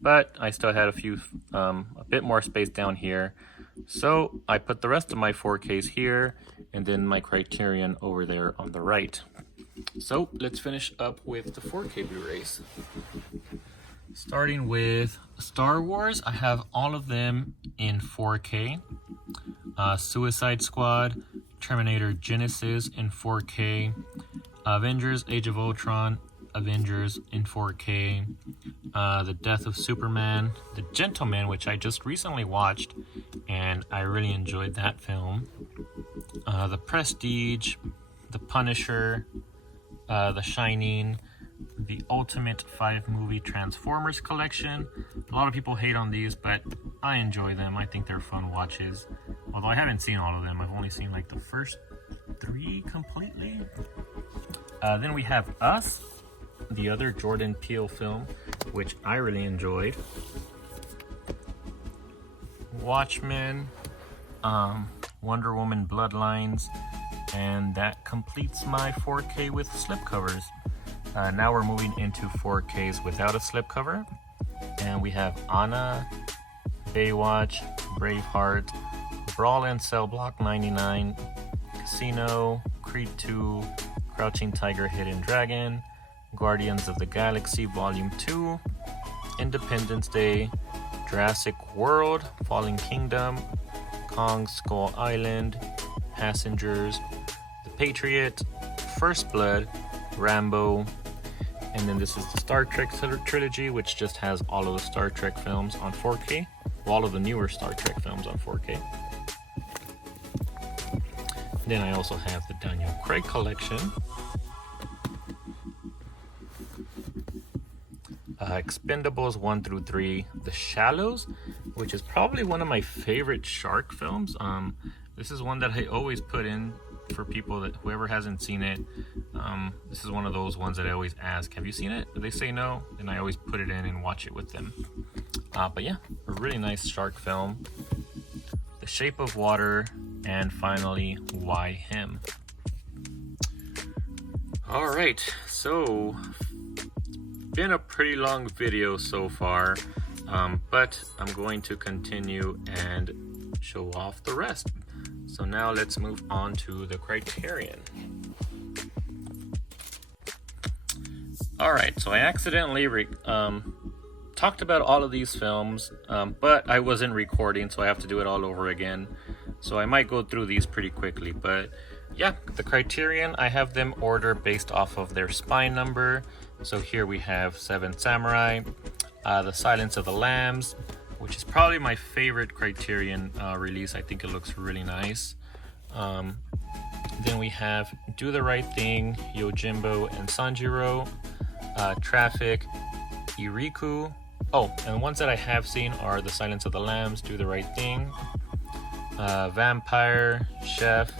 but I still had a bit more space down here. So I put the rest of my 4Ks here, and then my Criterion over there on the right. So let's finish up with the 4K Blu-rays. Starting with Star Wars, I have all of them in 4K. Suicide Squad, Terminator Genesis in 4K, Avengers Age of Ultron, Avengers in 4K, The Death of Superman, The Gentleman, which I just recently watched, and I really enjoyed that film, The Prestige, The Punisher, The Shining, the Ultimate 5-movie Transformers collection. A lot of people hate on these, but I enjoy them. I think they're fun watches. Although I haven't seen all of them. I've only seen like the first 3 completely. Then we have Us, the other Jordan Peele film, which I really enjoyed. Watchmen, Wonder Woman Bloodlines, and that completes my 4K with slipcovers. Now we're moving into 4Ks without a slipcover, and we have Anna, Baywatch, Braveheart, Brawl in Cell Block 99, Casino, Creed 2, Crouching Tiger, Hidden Dragon, Guardians of the Galaxy Volume 2, Independence Day, Jurassic World, Fallen Kingdom, Kong Skull Island, Passengers, The Patriot, First Blood, Rambo, and then this is the Star Trek trilogy, which just has all of the Star Trek films on 4K, all of the newer Star Trek films on 4K. Then I also have the Daniel Craig collection, Expendables 1 through 3, The Shallows, which is probably one of my favorite shark films. This is one that I always put in for people that whoever hasn't seen it. This is one of those ones that I always ask, have you seen it? If they say no, then I always put it in and watch it with them. But yeah, a really nice shark film. The Shape of Water, and finally, Why Him? Alright, so been a pretty long video so far, but I'm going to continue and show off the rest. So now let's move on to the Criterion. Alright, so I accidentally talked about all of these films, but I wasn't recording, so I have to do it all over again. So I might go through these pretty quickly, but yeah, the Criterion, I have them ordered based off of their spine number. So here we have Seven Samurai, The Silence of the Lambs, which is probably my favorite Criterion release. I think it looks really nice. Then we have Do the Right Thing, Yojimbo and Sanjiro, Traffic, Iriku. Oh, and the ones that I have seen are The Silence of the Lambs, Do the Right Thing, Vampire, Chef,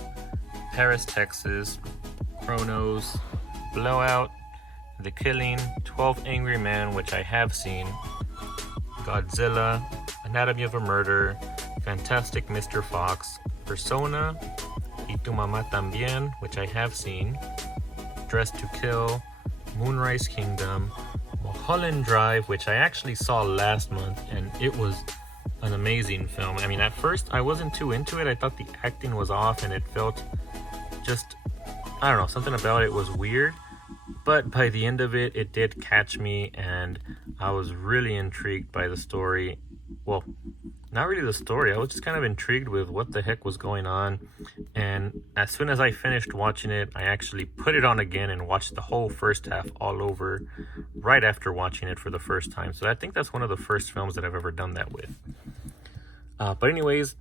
Paris, Texas, Chronos, Blowout, The Killing, 12 Angry Men, which I have seen, Godzilla, Anatomy of a Murder, Fantastic Mr. Fox, Persona, Y Tu Mamá También, which I have seen, Dress to Kill, Moonrise Kingdom, Mulholland Drive, which I actually saw last month, and it was an amazing film. I mean, at first I wasn't too into it. I thought the acting was off and it felt just, I don't know, something about it was weird. But by the end of it, it did catch me, and I was really intrigued by the story. Well, not really the story. I was just kind of intrigued with what the heck was going on. And as soon as I finished watching it, I actually put it on again and watched the whole first half all over right after watching it for the first time. So I think that's one of the first films that I've ever done that with. But anyways,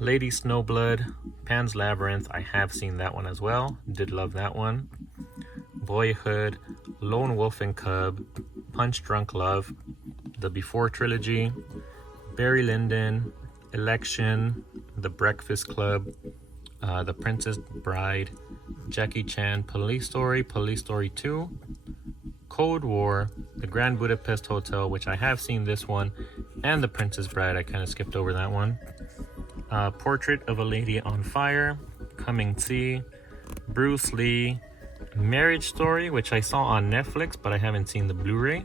Lady Snowblood, Pan's Labyrinth, I have seen that one as well. Did love that one. Boyhood, Lone Wolf and Cub, Punch Drunk Love, the Before Trilogy, Barry Lyndon, Election, The Breakfast Club, The Princess Bride, Jackie Chan, Police Story 2, Cold War, The Grand Budapest Hotel, which I have seen this one, and The Princess Bride. I kind of skipped over that one. Portrait of a Lady on Fire, Coming Sea, Bruce Lee, Marriage Story, which I saw on Netflix, but I haven't seen the Blu-ray.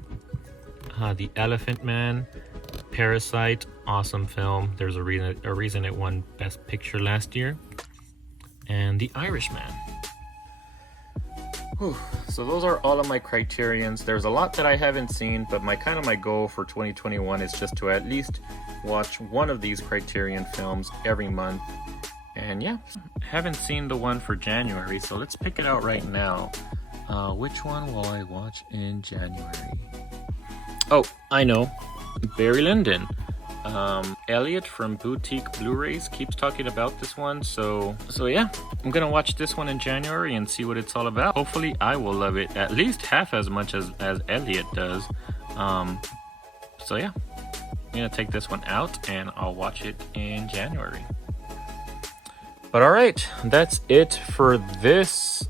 The Elephant Man, Parasite, awesome film. There's a reason it won Best Picture last year. And The Irishman. Whew. So those are all of my Criterions. There's a lot that I haven't seen, but my goal for 2021 is just to at least watch one of these Criterion films every month. And yeah, haven't seen the one for January, so let's pick it out right now. Which one will I watch in January? Oh, I know. Barry Lyndon. Elliot from Boutique Blu-rays keeps talking about this one, so yeah, I'm gonna watch this one in January and see what it's all about. Hopefully I will love it at least half as much as Elliot does. So yeah, I'm gonna take this one out and I'll watch it in January. But alright, that's it for this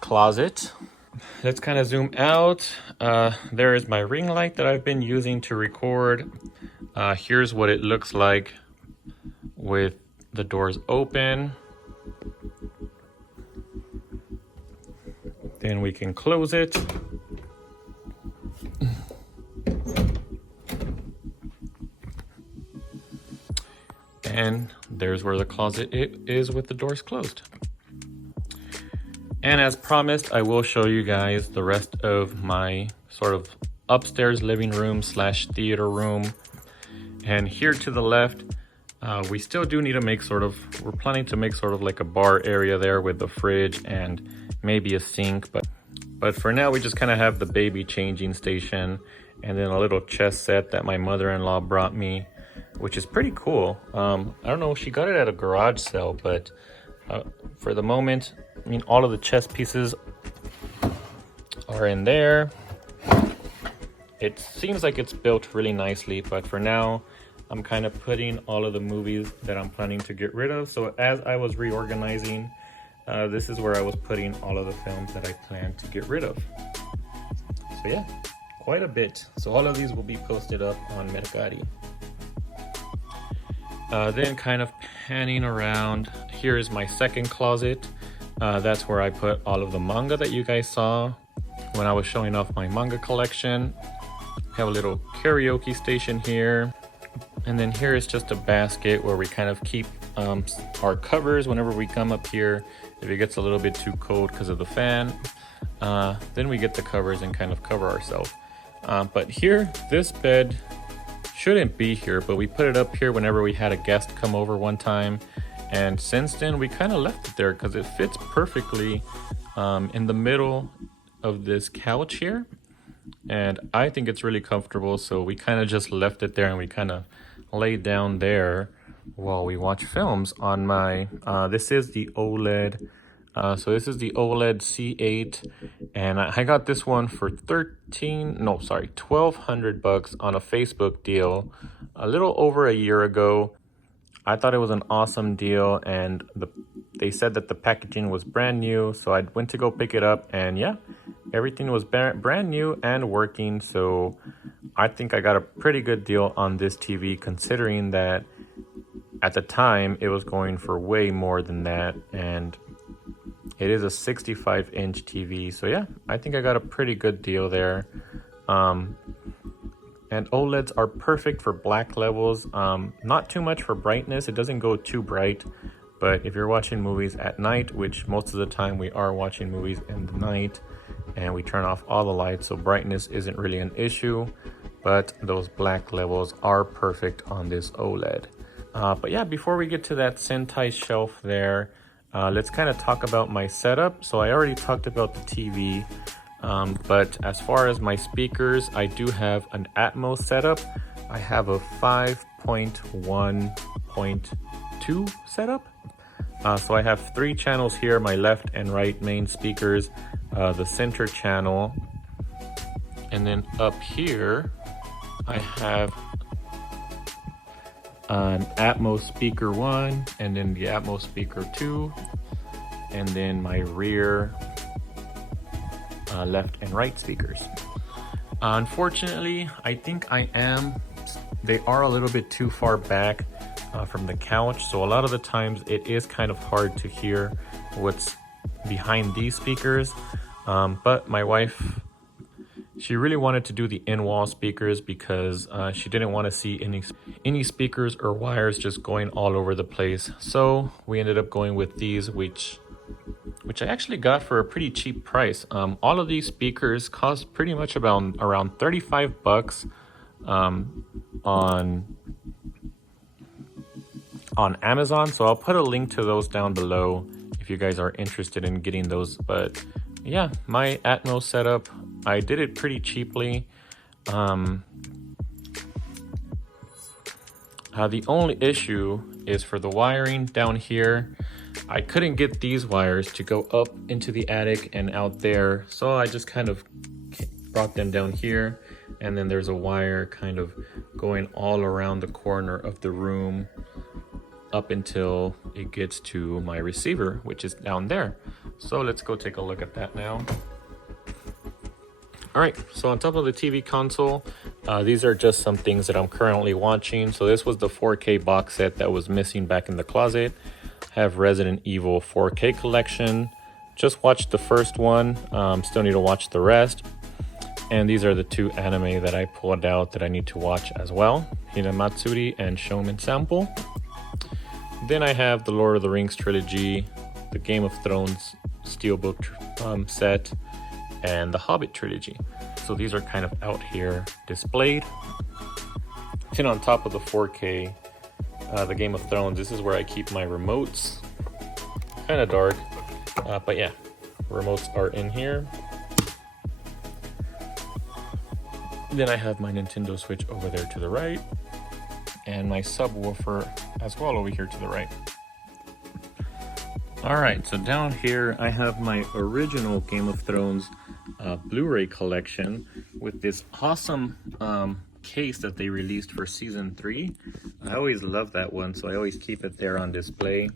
closet. Let's kind of zoom out. There is my ring light that I've been using to record. Here's what it looks like with the doors open. Then we can close it. And there's where the closet is with the doors closed. And as promised, I will show you guys the rest of my sort of upstairs living room / theater room. And here to the left, we still do need to make we're planning to make sort of like a bar area there with the fridge and maybe a sink. But for now, we just kind of have the baby changing station and then a little chess set that my mother-in-law brought me, which is pretty cool. I don't know, she got it at a garage sale, but for the moment, I mean, all of the chess pieces are in there. It seems like it's built really nicely, but for now, I'm kind of putting all of the movies that I'm planning to get rid of. So as I was reorganizing, this is where I was putting all of the films that I plan to get rid of. So yeah, quite a bit. So all of these will be posted up on Mercari. Then kind of panning around, here is my second closet. That's where I put all of the manga that you guys saw when I was showing off my manga collection. We have a little karaoke station here. And then here is just a basket where we kind of keep our covers whenever we come up here. If it gets a little bit too cold because of the fan. then we get the covers and kind of cover ourselves. But here, this bed shouldn't be here, but we put it up here whenever we had a guest come over one time. And since then, we kind of left it there because it fits perfectly in the middle of this couch here. And I think it's really comfortable, so we kind of just left it there and we kind of laid down there while we watch films on my, this is the OLED. So this is the OLED C8, and I got this one for $1,200 on a Facebook deal a little over a year ago. I thought it was an awesome deal, and they said that the packaging was brand new, so I went to go pick it up, and yeah, everything was brand new and working. So I think I got a pretty good deal on this TV, considering that at the time it was going for way more than that, and it is a 65-inch TV. So yeah, I think I got a pretty good deal there. And OLEDs are perfect for black levels. Not too much for brightness. It doesn't go too bright. But if you're watching movies at night, which most of the time we are watching movies in the night, and we turn off all the lights, so brightness isn't really an issue. But those black levels are perfect on this OLED. But yeah, before we get to that Sentai shelf there, let's kind of talk about my setup. So I already talked about the TV. But as far as my speakers, I do have an Atmos setup. I have a 5.1.2 setup. So I have 3 channels here, my left and right main speakers, the center channel. And then up here, I have an Atmos speaker 1, and then the Atmos speaker 2, and then my rear left and right speakers. Unfortunately, I think they are a little bit too far back from the couch, so a lot of the times it is kind of hard to hear what's behind these speakers. But my wife, she really wanted to do the in-wall speakers because she didn't want to see any speakers or wires just going all over the place. So we ended up going with these, which I actually got for a pretty cheap price. All of these speakers cost pretty much around $35 on Amazon. So I'll put a link to those down below if you guys are interested in getting those. But yeah, my Atmos setup, I did it pretty cheaply. The only issue is for the wiring down here. I couldn't get these wires to go up into the attic and out there, so I just kind of brought them down here, and then there's a wire kind of going all around the corner of the room up until it gets to my receiver, which is down there. So let's go take a look at that now. All right, so on top of the TV console, these are just some things that I'm currently watching. So this was the 4K box set that was missing back in the closet. I have Resident Evil 4K collection. Just watched the first one, still need to watch the rest. And these are the 2 anime that I pulled out that I need to watch as well, Hinamatsuri and Shonen Sample. Then I have the Lord of the Rings trilogy, the Game of Thrones Steelbook set, and the Hobbit trilogy. So these are kind of out here displayed. And on top of the 4K, the Game of Thrones, this is where I keep my remotes. Kind of dark, but yeah, remotes are in here. Then I have my Nintendo Switch over there to the right, and my subwoofer as well over here to the right. Alright, so down here I have my original Game of Thrones Blu-ray collection with this awesome case that they released for season 3. I always love that one, so I always keep it there on display.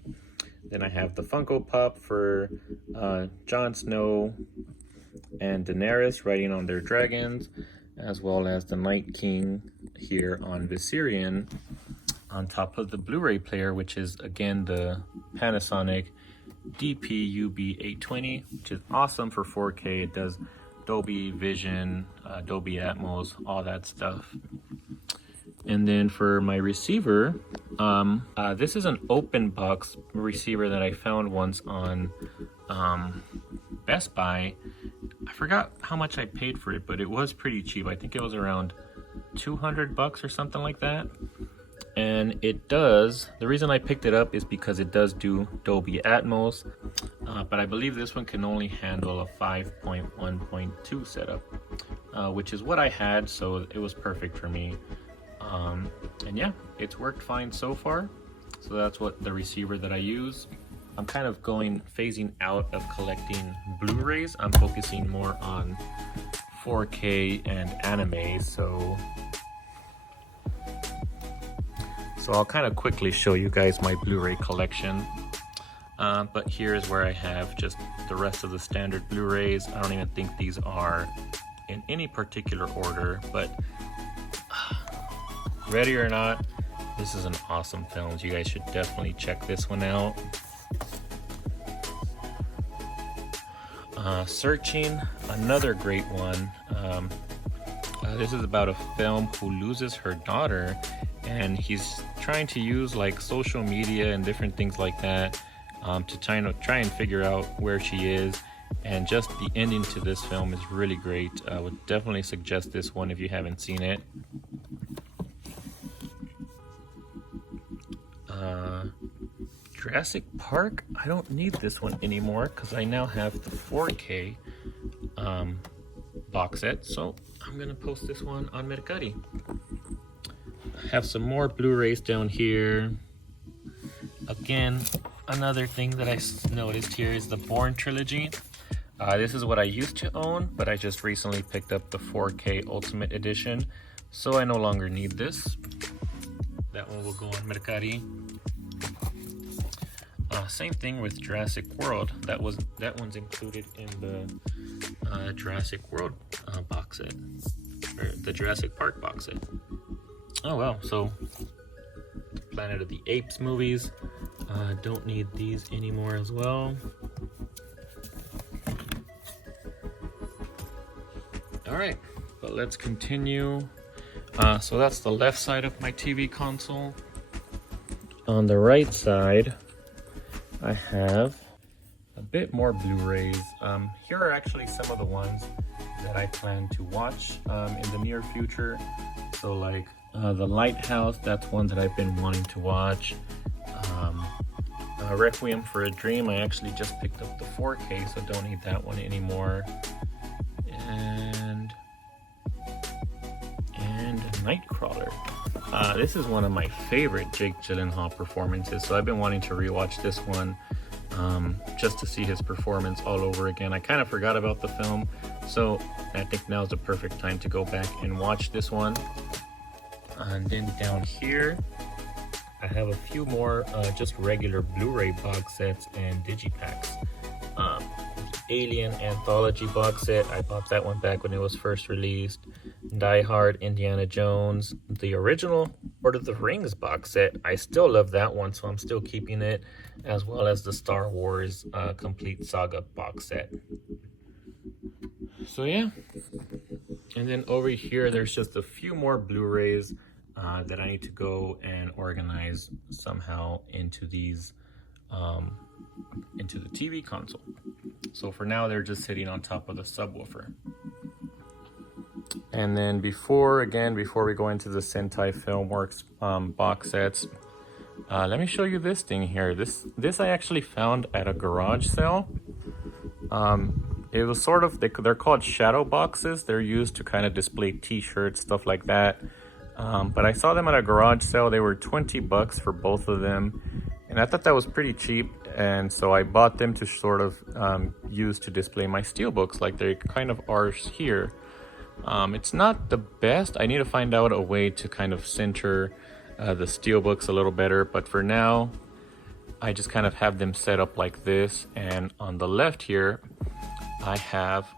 Then I have the Funko Pop for Jon Snow and Daenerys riding on their dragons, as well as the Night King here on Viserion on top of the Blu-ray player, which is again the Panasonic DP-UB820, which is awesome for 4K. It does Dolby Vision, Dolby Atmos, all that stuff. And then for my receiver, this is an open box receiver that I found once on Best Buy. I forgot how much I paid for it, but it was pretty cheap. I think it was around $200 or something like that. And it does, the reason I picked it up is because it does do Dolby Atmos, but I believe this one can only handle a 5.1.2 setup, which is what I had, so it was perfect for me. And yeah, it's worked fine so far. So that's what the receiver that I use. I'm kind of phasing out of collecting Blu-rays. I'm focusing more on 4K and anime, so I'll kind of quickly show you guys my Blu-ray collection. But here is where I have just the rest of the standard Blu-rays. I don't even think these are in any particular order, but ready or not, this is an awesome film. You guys should definitely check this one out. Searching, another great one. This is about a film who loses her daughter, and he's trying to use like social media and different things like that to try and figure out where she is. And just the ending to this film is really great. I would definitely suggest this one if you haven't seen it. Jurassic Park, I don't need this one anymore because I now have the 4K box set, so I'm gonna post this one on Mercari. I have some more Blu-rays down here. Again, another thing that I noticed here is the Bourne trilogy. This is what I used to own, but I just recently picked up the 4K Ultimate Edition, so I no longer need this. That one will go on Mercari. Same thing with Jurassic World. That one's included in the Jurassic World box set, or the Jurassic Park box set. Oh well, so Planet of the Apes movies. Don't need these anymore as well. All right, but let's continue. So that's the left side of my TV console. On the right side, I have a bit more Blu-rays. Here are actually some of the ones that I plan to watch in the near future. So like The Lighthouse, that's one that I've been wanting to watch. Requiem for a Dream, I actually just picked up the 4K, so don't need that one anymore. And Nightcrawler. This is one of my favorite Jake Gyllenhaal performances, so I've been wanting to rewatch this one just to see his performance all over again. I kind of forgot about the film, so I think now's the perfect time to go back and watch this one. And then down here, I have a few more just regular Blu-ray box sets and digipacks. Alien Anthology box set, I bought that one back when it was first released. Die Hard, Indiana Jones, the original Lord of the Rings box set, I still love that one, so I'm still keeping it, as well as the Star Wars Complete Saga box set. So yeah, and then over here there's just a few more Blu-rays that I need to go and organize somehow into these into the TV console. So for now, they're just sitting on top of the subwoofer. And then before we go into the Sentai Filmworks box sets, let me show you this thing here. This I actually found at a garage sale. It was sort of, they're called Shadowboxes. They're used to kind of display t-shirts, stuff like that. But I saw them at a garage sale. They were $20 for both of them. And I thought that was pretty cheap, and so I bought them to sort of use to display my Steelbooks like they kind of are here. It's not the best. I need to find out a way to kind of center the Steelbooks a little better, but for now, I just kind of have them set up like this. And on the left here, I have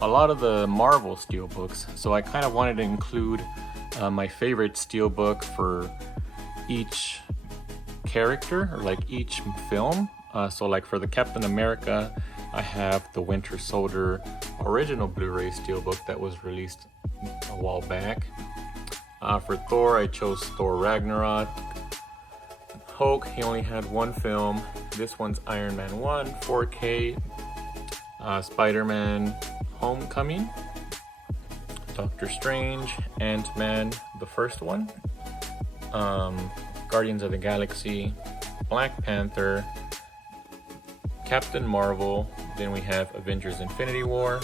a lot of the Marvel Steelbooks, so I kind of wanted to include my favorite Steelbook for each character, or like each film. So like for the Captain America, I have the Winter Soldier original Blu-ray Steelbook that was released a while back. For Thor, I chose Thor Ragnarok. Hulk, he only had one film. This one's Iron Man 1, 4K. Spider-Man Homecoming, Doctor Strange, Ant-Man, the first one, Guardians of the Galaxy, Black Panther, Captain Marvel, then we have Avengers Infinity War,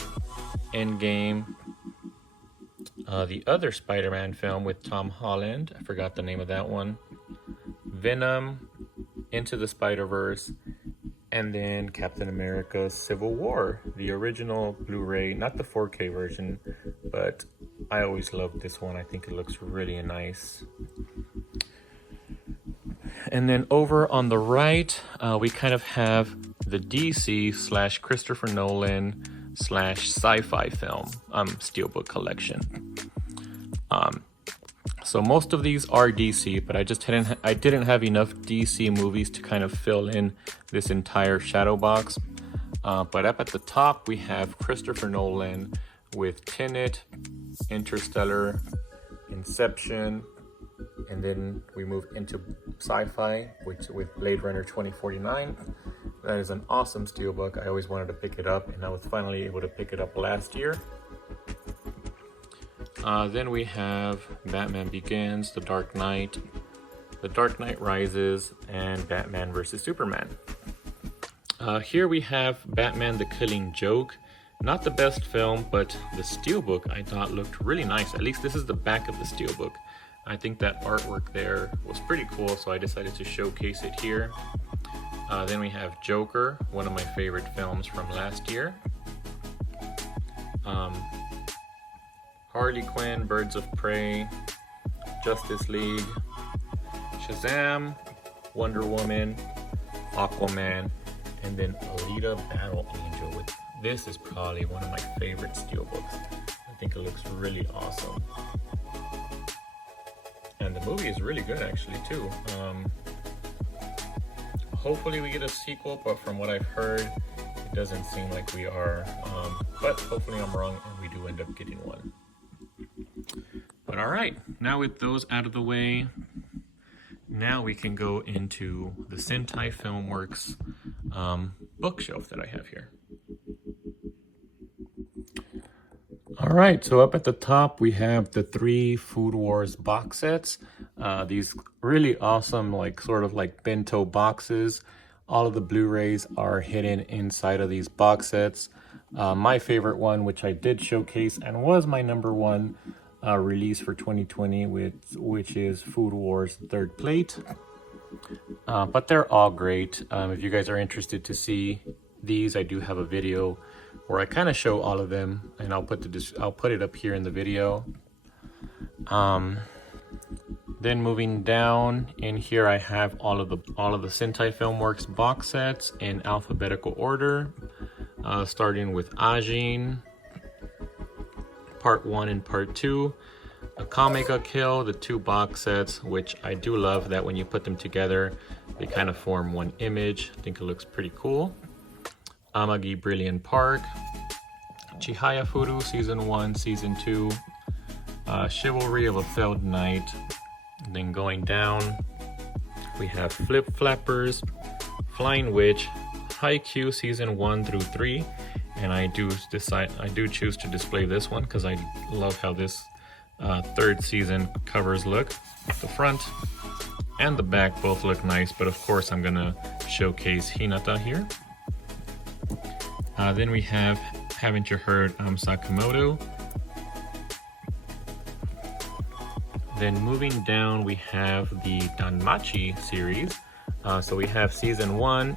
Endgame, the other Spider-Man film with Tom Holland, I forgot the name of that one, Venom, Into the Spider-Verse, and then Captain America Civil War, the original Blu-ray, not the 4K version, but I always loved this one. I think it looks really nice. And then over on the right, we kind of have the DC / Christopher Nolan / sci-fi film Steelbook collection. So most of these are DC, but I didn't have enough DC movies to kind of fill in this entire shadow box. But up at the top, we have Christopher Nolan with Tenet, Interstellar, Inception, and then we move into sci-fi, with Blade Runner 2049. That is an awesome steelbook. I always wanted to pick it up, and I was finally able to pick it up last year. Then we have Batman Begins, The Dark Knight Rises, and Batman vs. Superman. Here we have Batman the Killing Joke. Not the best film, but the steelbook I thought looked really nice. At least this is the back of the steelbook. I think that artwork there was pretty cool, so I decided to showcase it here. Then we have Joker, one of my favorite films from last year. Harley Quinn, Birds of Prey, Justice League, Shazam, Wonder Woman, Aquaman, and then Alita Battle Angel. This is probably one of my favorite steelbooks. I think it looks really awesome. And the movie is really good actually too. Hopefully we get a sequel, but from what I've heard, it doesn't seem like we are. But hopefully I'm wrong and we do end up getting one. But all right, now with those out of the way, now we can go into the Sentai Filmworks bookshelf that I have here. All right, so up at the top, we have the 3 Food Wars box sets. These really awesome, sort of like bento boxes. All of the Blu-rays are hidden inside of these box sets. My favorite one, which I did showcase and was my #1 release for 2020, which is Food Wars Third Plate. But they're all great. If you guys are interested to see these, I do have a video where I kind of show all of them, and I'll put it up here in the video. Then moving down in here, I have all of the Sentai Filmworks box sets in alphabetical order, starting with Ajin, Part 1 and Part 2, Akame Kill, the 2 box sets, which I do love that when you put them together, they kind of form one image. I think it looks pretty cool. Amagi Brilliant Park, Chihaya Furu Season 1, Season 2, Chivalry of a Failed Knight. And then going down, we have Flip Flappers, Flying Witch, Haikyuu Season 1 through 3. And I do choose to display this one because I love how this 3rd season covers look. The front and the back both look nice, but of course I'm gonna showcase Hinata here. Then we have Haven't You Heard Sakamoto. Then moving down, we have the Danmachi series. So we have Season 1,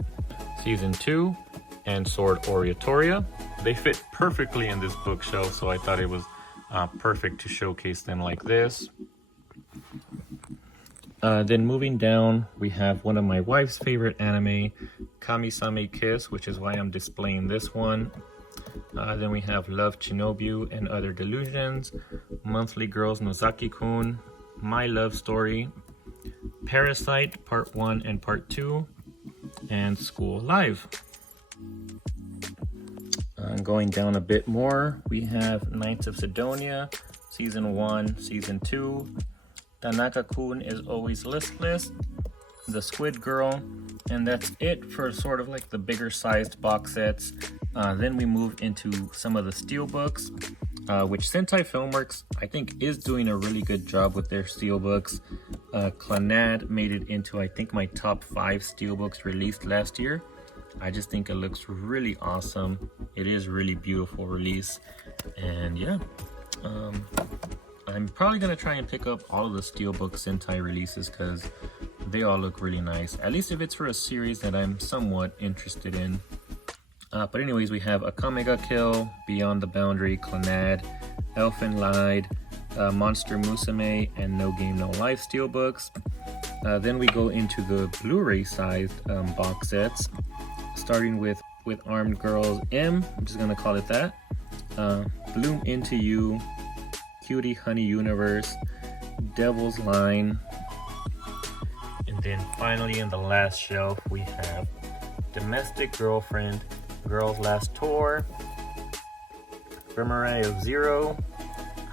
Season 2, and Sword Oratoria. They fit perfectly in this bookshelf, so I thought it was perfect to showcase them like this. Then moving down, we have one of my wife's favorite anime, Kamisame Kiss, which is why I'm displaying this one. Then we have Love Shinobu and Other Delusions, Monthly Girls Nozaki-kun, My Love Story, Parasite Part 1 and Part 2, and School Live. Going down a bit more, we have Knights of Sidonia, Season 1, Season 2, Tanaka-kun is Always Listless, The Squid Girl, And that's it for sort of like the bigger sized box sets. Then we move into some of the Steelbooks, which Sentai Filmworks I think is doing a really good job with their Steelbooks. Clannad made it into I think my top 5 Steelbooks released last year. I just think it looks really awesome. It is really beautiful release, and yeah, I'm probably gonna try and pick up all of the Steelbook Sentai releases because they all look really nice, at least if it's for a series that I'm somewhat interested in. But anyways, we have Akamega Kill, Beyond the Boundary, Clannad, Elfen Lied, Monster Musume, and No Game No Life Steelbooks. Then we go into the Blu-ray sized box sets, starting with Armed Girls M, I'm just gonna call it that, Bloom Into You, Cutie Honey Universe, Devil's Line, and then finally in the last shelf we have Domestic Girlfriend, Girls Last Tour, Boomerang of Zero,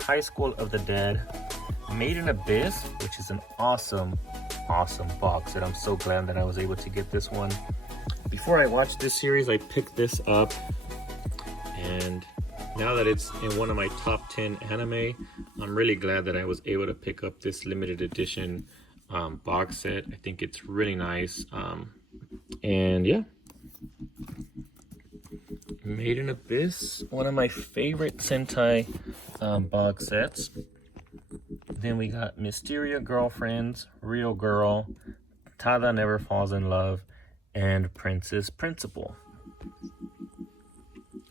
High School of the Dead, Made in Abyss, which is an awesome box set. I'm so glad that I was able to get this one. Before I watched this series, I picked this up, and now that it's in one of my top 10 anime, I'm really glad that I was able to pick up this limited edition box set. I think it's really nice, and yeah. Made in Abyss, one of my favorite Sentai box sets. Then we got Mysteria Girlfriends, Real Girl, Tada Never Falls in Love, and Princess Principal.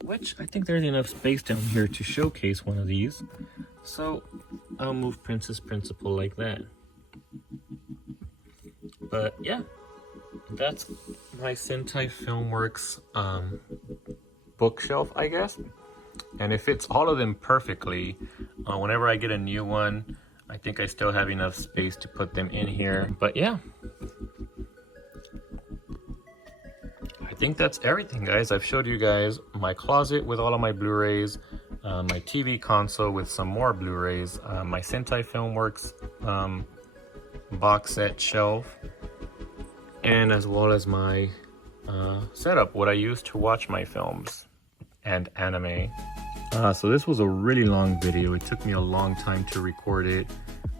Which I think there's enough space down here to showcase one of these. So I'll move Princess Principal like that. But yeah, that's my Sentai Filmworks bookshelf, I guess. And it fits all of them perfectly. Whenever I get a new one, I think I still have enough space to put them in here. But yeah, I think that's everything, guys. I've showed you guys my closet with all of my Blu-rays, my TV console with some more Blu-rays, my Sentai Filmworks box set shelf, and as well as my setup, what I use to watch my films and anime. So this was a really long video. It took me a long time to record it.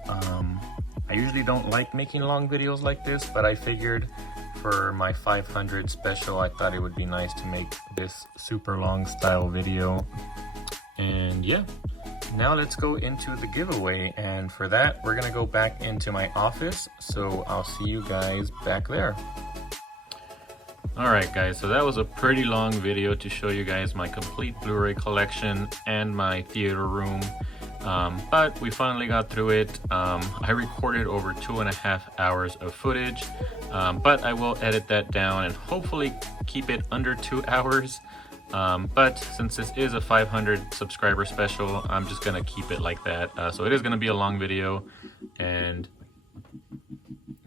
I usually don't like making long videos like this, but I figured for my 500 special, I thought it would be nice to make this super long style video. And yeah, now let's go into the giveaway. And for that, we're gonna go back into my office. So I'll see you guys back there. Alright guys, so that was a pretty long video to show you guys my complete Blu-ray collection and my theater room. But we finally got through it. I recorded over 2.5 hours of footage, but I will edit that down and hopefully keep it under 2 hours. But since this is a 500 subscriber special, I'm just gonna keep it like that. So it is gonna be a long video, and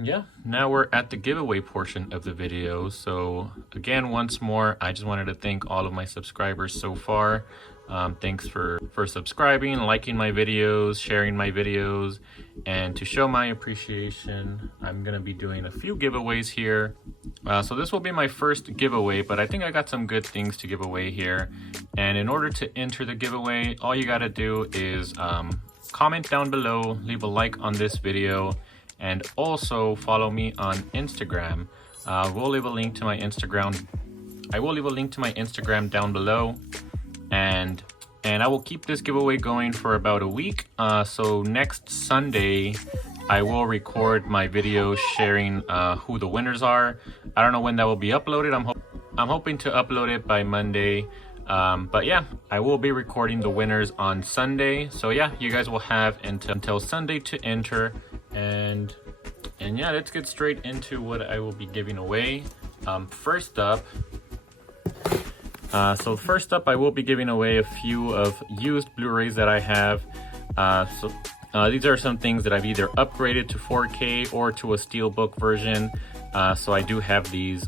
yeah, now we're at the giveaway portion of the video. So again, once more, I just wanted to thank all of my subscribers so far. Thanks for subscribing, liking my videos, sharing my videos, and to show my appreciation, I'm gonna be doing a few giveaways here. So this will be my first giveaway, but I think I got some good things to give away here. And in order to enter the giveaway, all you gotta do is comment down below, leave a like on this video, and also follow me on Instagram. We'll leave a link to my Instagram. I will leave a link to my Instagram down below, and I will keep this giveaway going for about a week. So next Sunday, I will record my video sharing who the winners are. I don't know when that will be uploaded. I'm hoping to upload it by Monday. But yeah, I will be recording the winners on Sunday. So yeah, you guys will have until Sunday to enter. And yeah, let's get straight into what I will be giving away. First up, I will be giving away a few of used Blu-rays that I have. These are some things that I've either upgraded to 4K or to a Steelbook version. So I do have these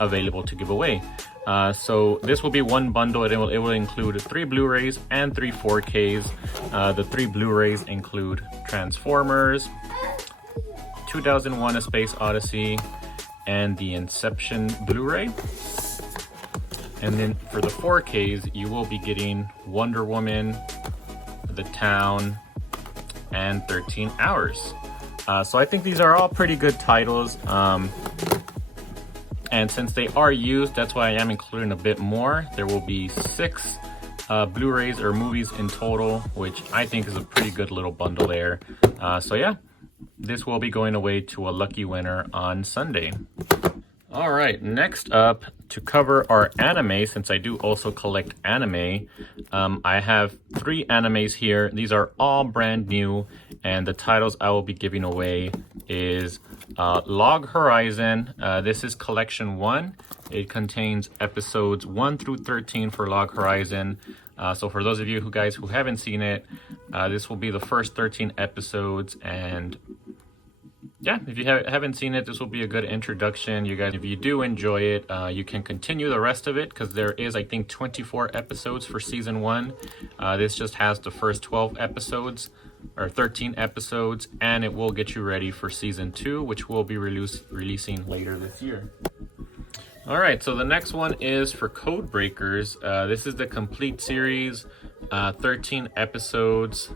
available to give away. So this will be one bundle. It will include 3 Blu-rays and 3 4Ks. The 3 Blu-rays include Transformers, 2001: A Space Odyssey, and the Inception Blu-ray. And then for the 4Ks, you will be getting Wonder Woman, The Town, and 13 Hours. So I think these are all pretty good titles. And since they are used, that's why I am including a bit more. There will be 6 Blu-rays or movies in total, which I think is a pretty good little bundle there. So yeah, this will be going away to a lucky winner on Sunday. All right, next up, to cover our anime, since I do also collect anime, I have 3 animes here. These are all brand new, and the titles I will be giving away is Log Horizon. This is collection 1. It contains episodes 1 through 13 for Log Horizon. So for those of you guys who haven't seen it, this will be the first 13 episodes, and yeah, if you haven't seen it, this will be a good introduction. You guys, if you do enjoy it, you can continue the rest of it, because there is, I think, 24 episodes for season 1. This just has the first 12 episodes, or 13 episodes, and it will get you ready for season 2, which will be releasing later this year. All right, so the next one is for Code Breakers. This is the complete series, 13 episodes.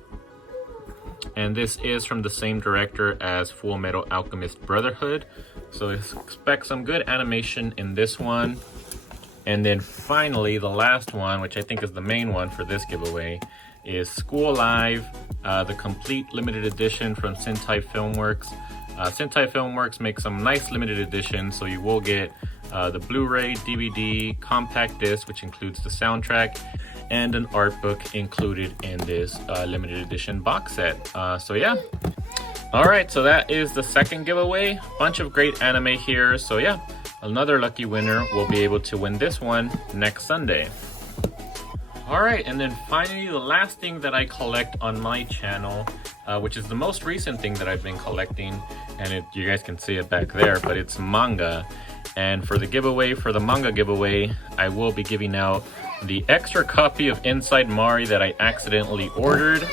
And this is from the same director as Full Metal Alchemist Brotherhood. So expect some good animation in this one. And then finally, the last one, which I think is the main one for this giveaway, is School Live, the complete limited edition from Sentai Filmworks. Sentai Filmworks makes some nice limited editions, so you will get the Blu-ray, DVD, compact disc, which includes the soundtrack, and an art book included in this limited edition box set. So yeah. All right, so that is the second giveaway. Bunch of great anime here. So yeah, another lucky winner will be able to win this one next Sunday. All right, and then finally, the last thing that I collect on my channel, which is the most recent thing that I've been collecting, and you guys can see it back there, but it's manga. And for the giveaway, for the manga giveaway, I will be giving out the extra copy of Inside Mari that I accidentally ordered.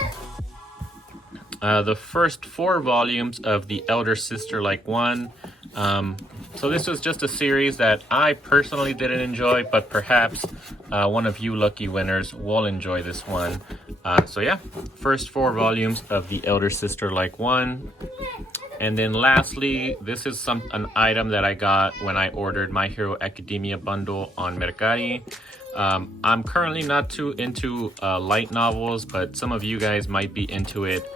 The first 4 volumes of The Elder Sister Like One. So this was just a series that I personally didn't enjoy, but perhaps one of you lucky winners will enjoy this one. So yeah, first 4 volumes of The Elder Sister Like One. And then lastly, this is an item that I got when I ordered My Hero Academia bundle on Mercari. I'm currently not too into light novels, but some of you guys might be into it.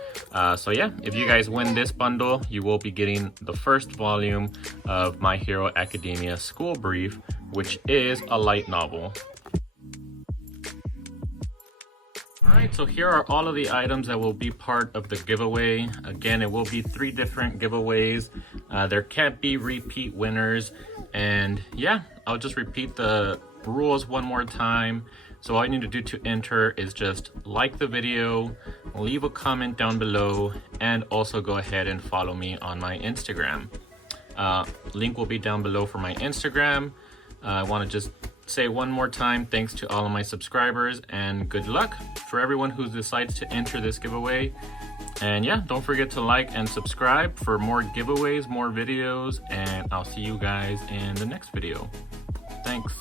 So yeah, if you guys win this bundle, you will be getting the first volume of My Hero Academia School Brief, which is a light novel. Alright, so here are all of the items that will be part of the giveaway. Again, it will be 3 different giveaways. There can't be repeat winners. And yeah, I'll just repeat the rules one more time. So all you need to do to enter is just like the video, leave a comment down below, and also go ahead and follow me on my Instagram. Link will be down below for my Instagram. I want to just say one more time, thanks to all of my subscribers, and good luck for everyone who decides to enter this giveaway. And yeah, don't forget to like and subscribe for more giveaways, more videos, and I'll see you guys in the next video. Thanks.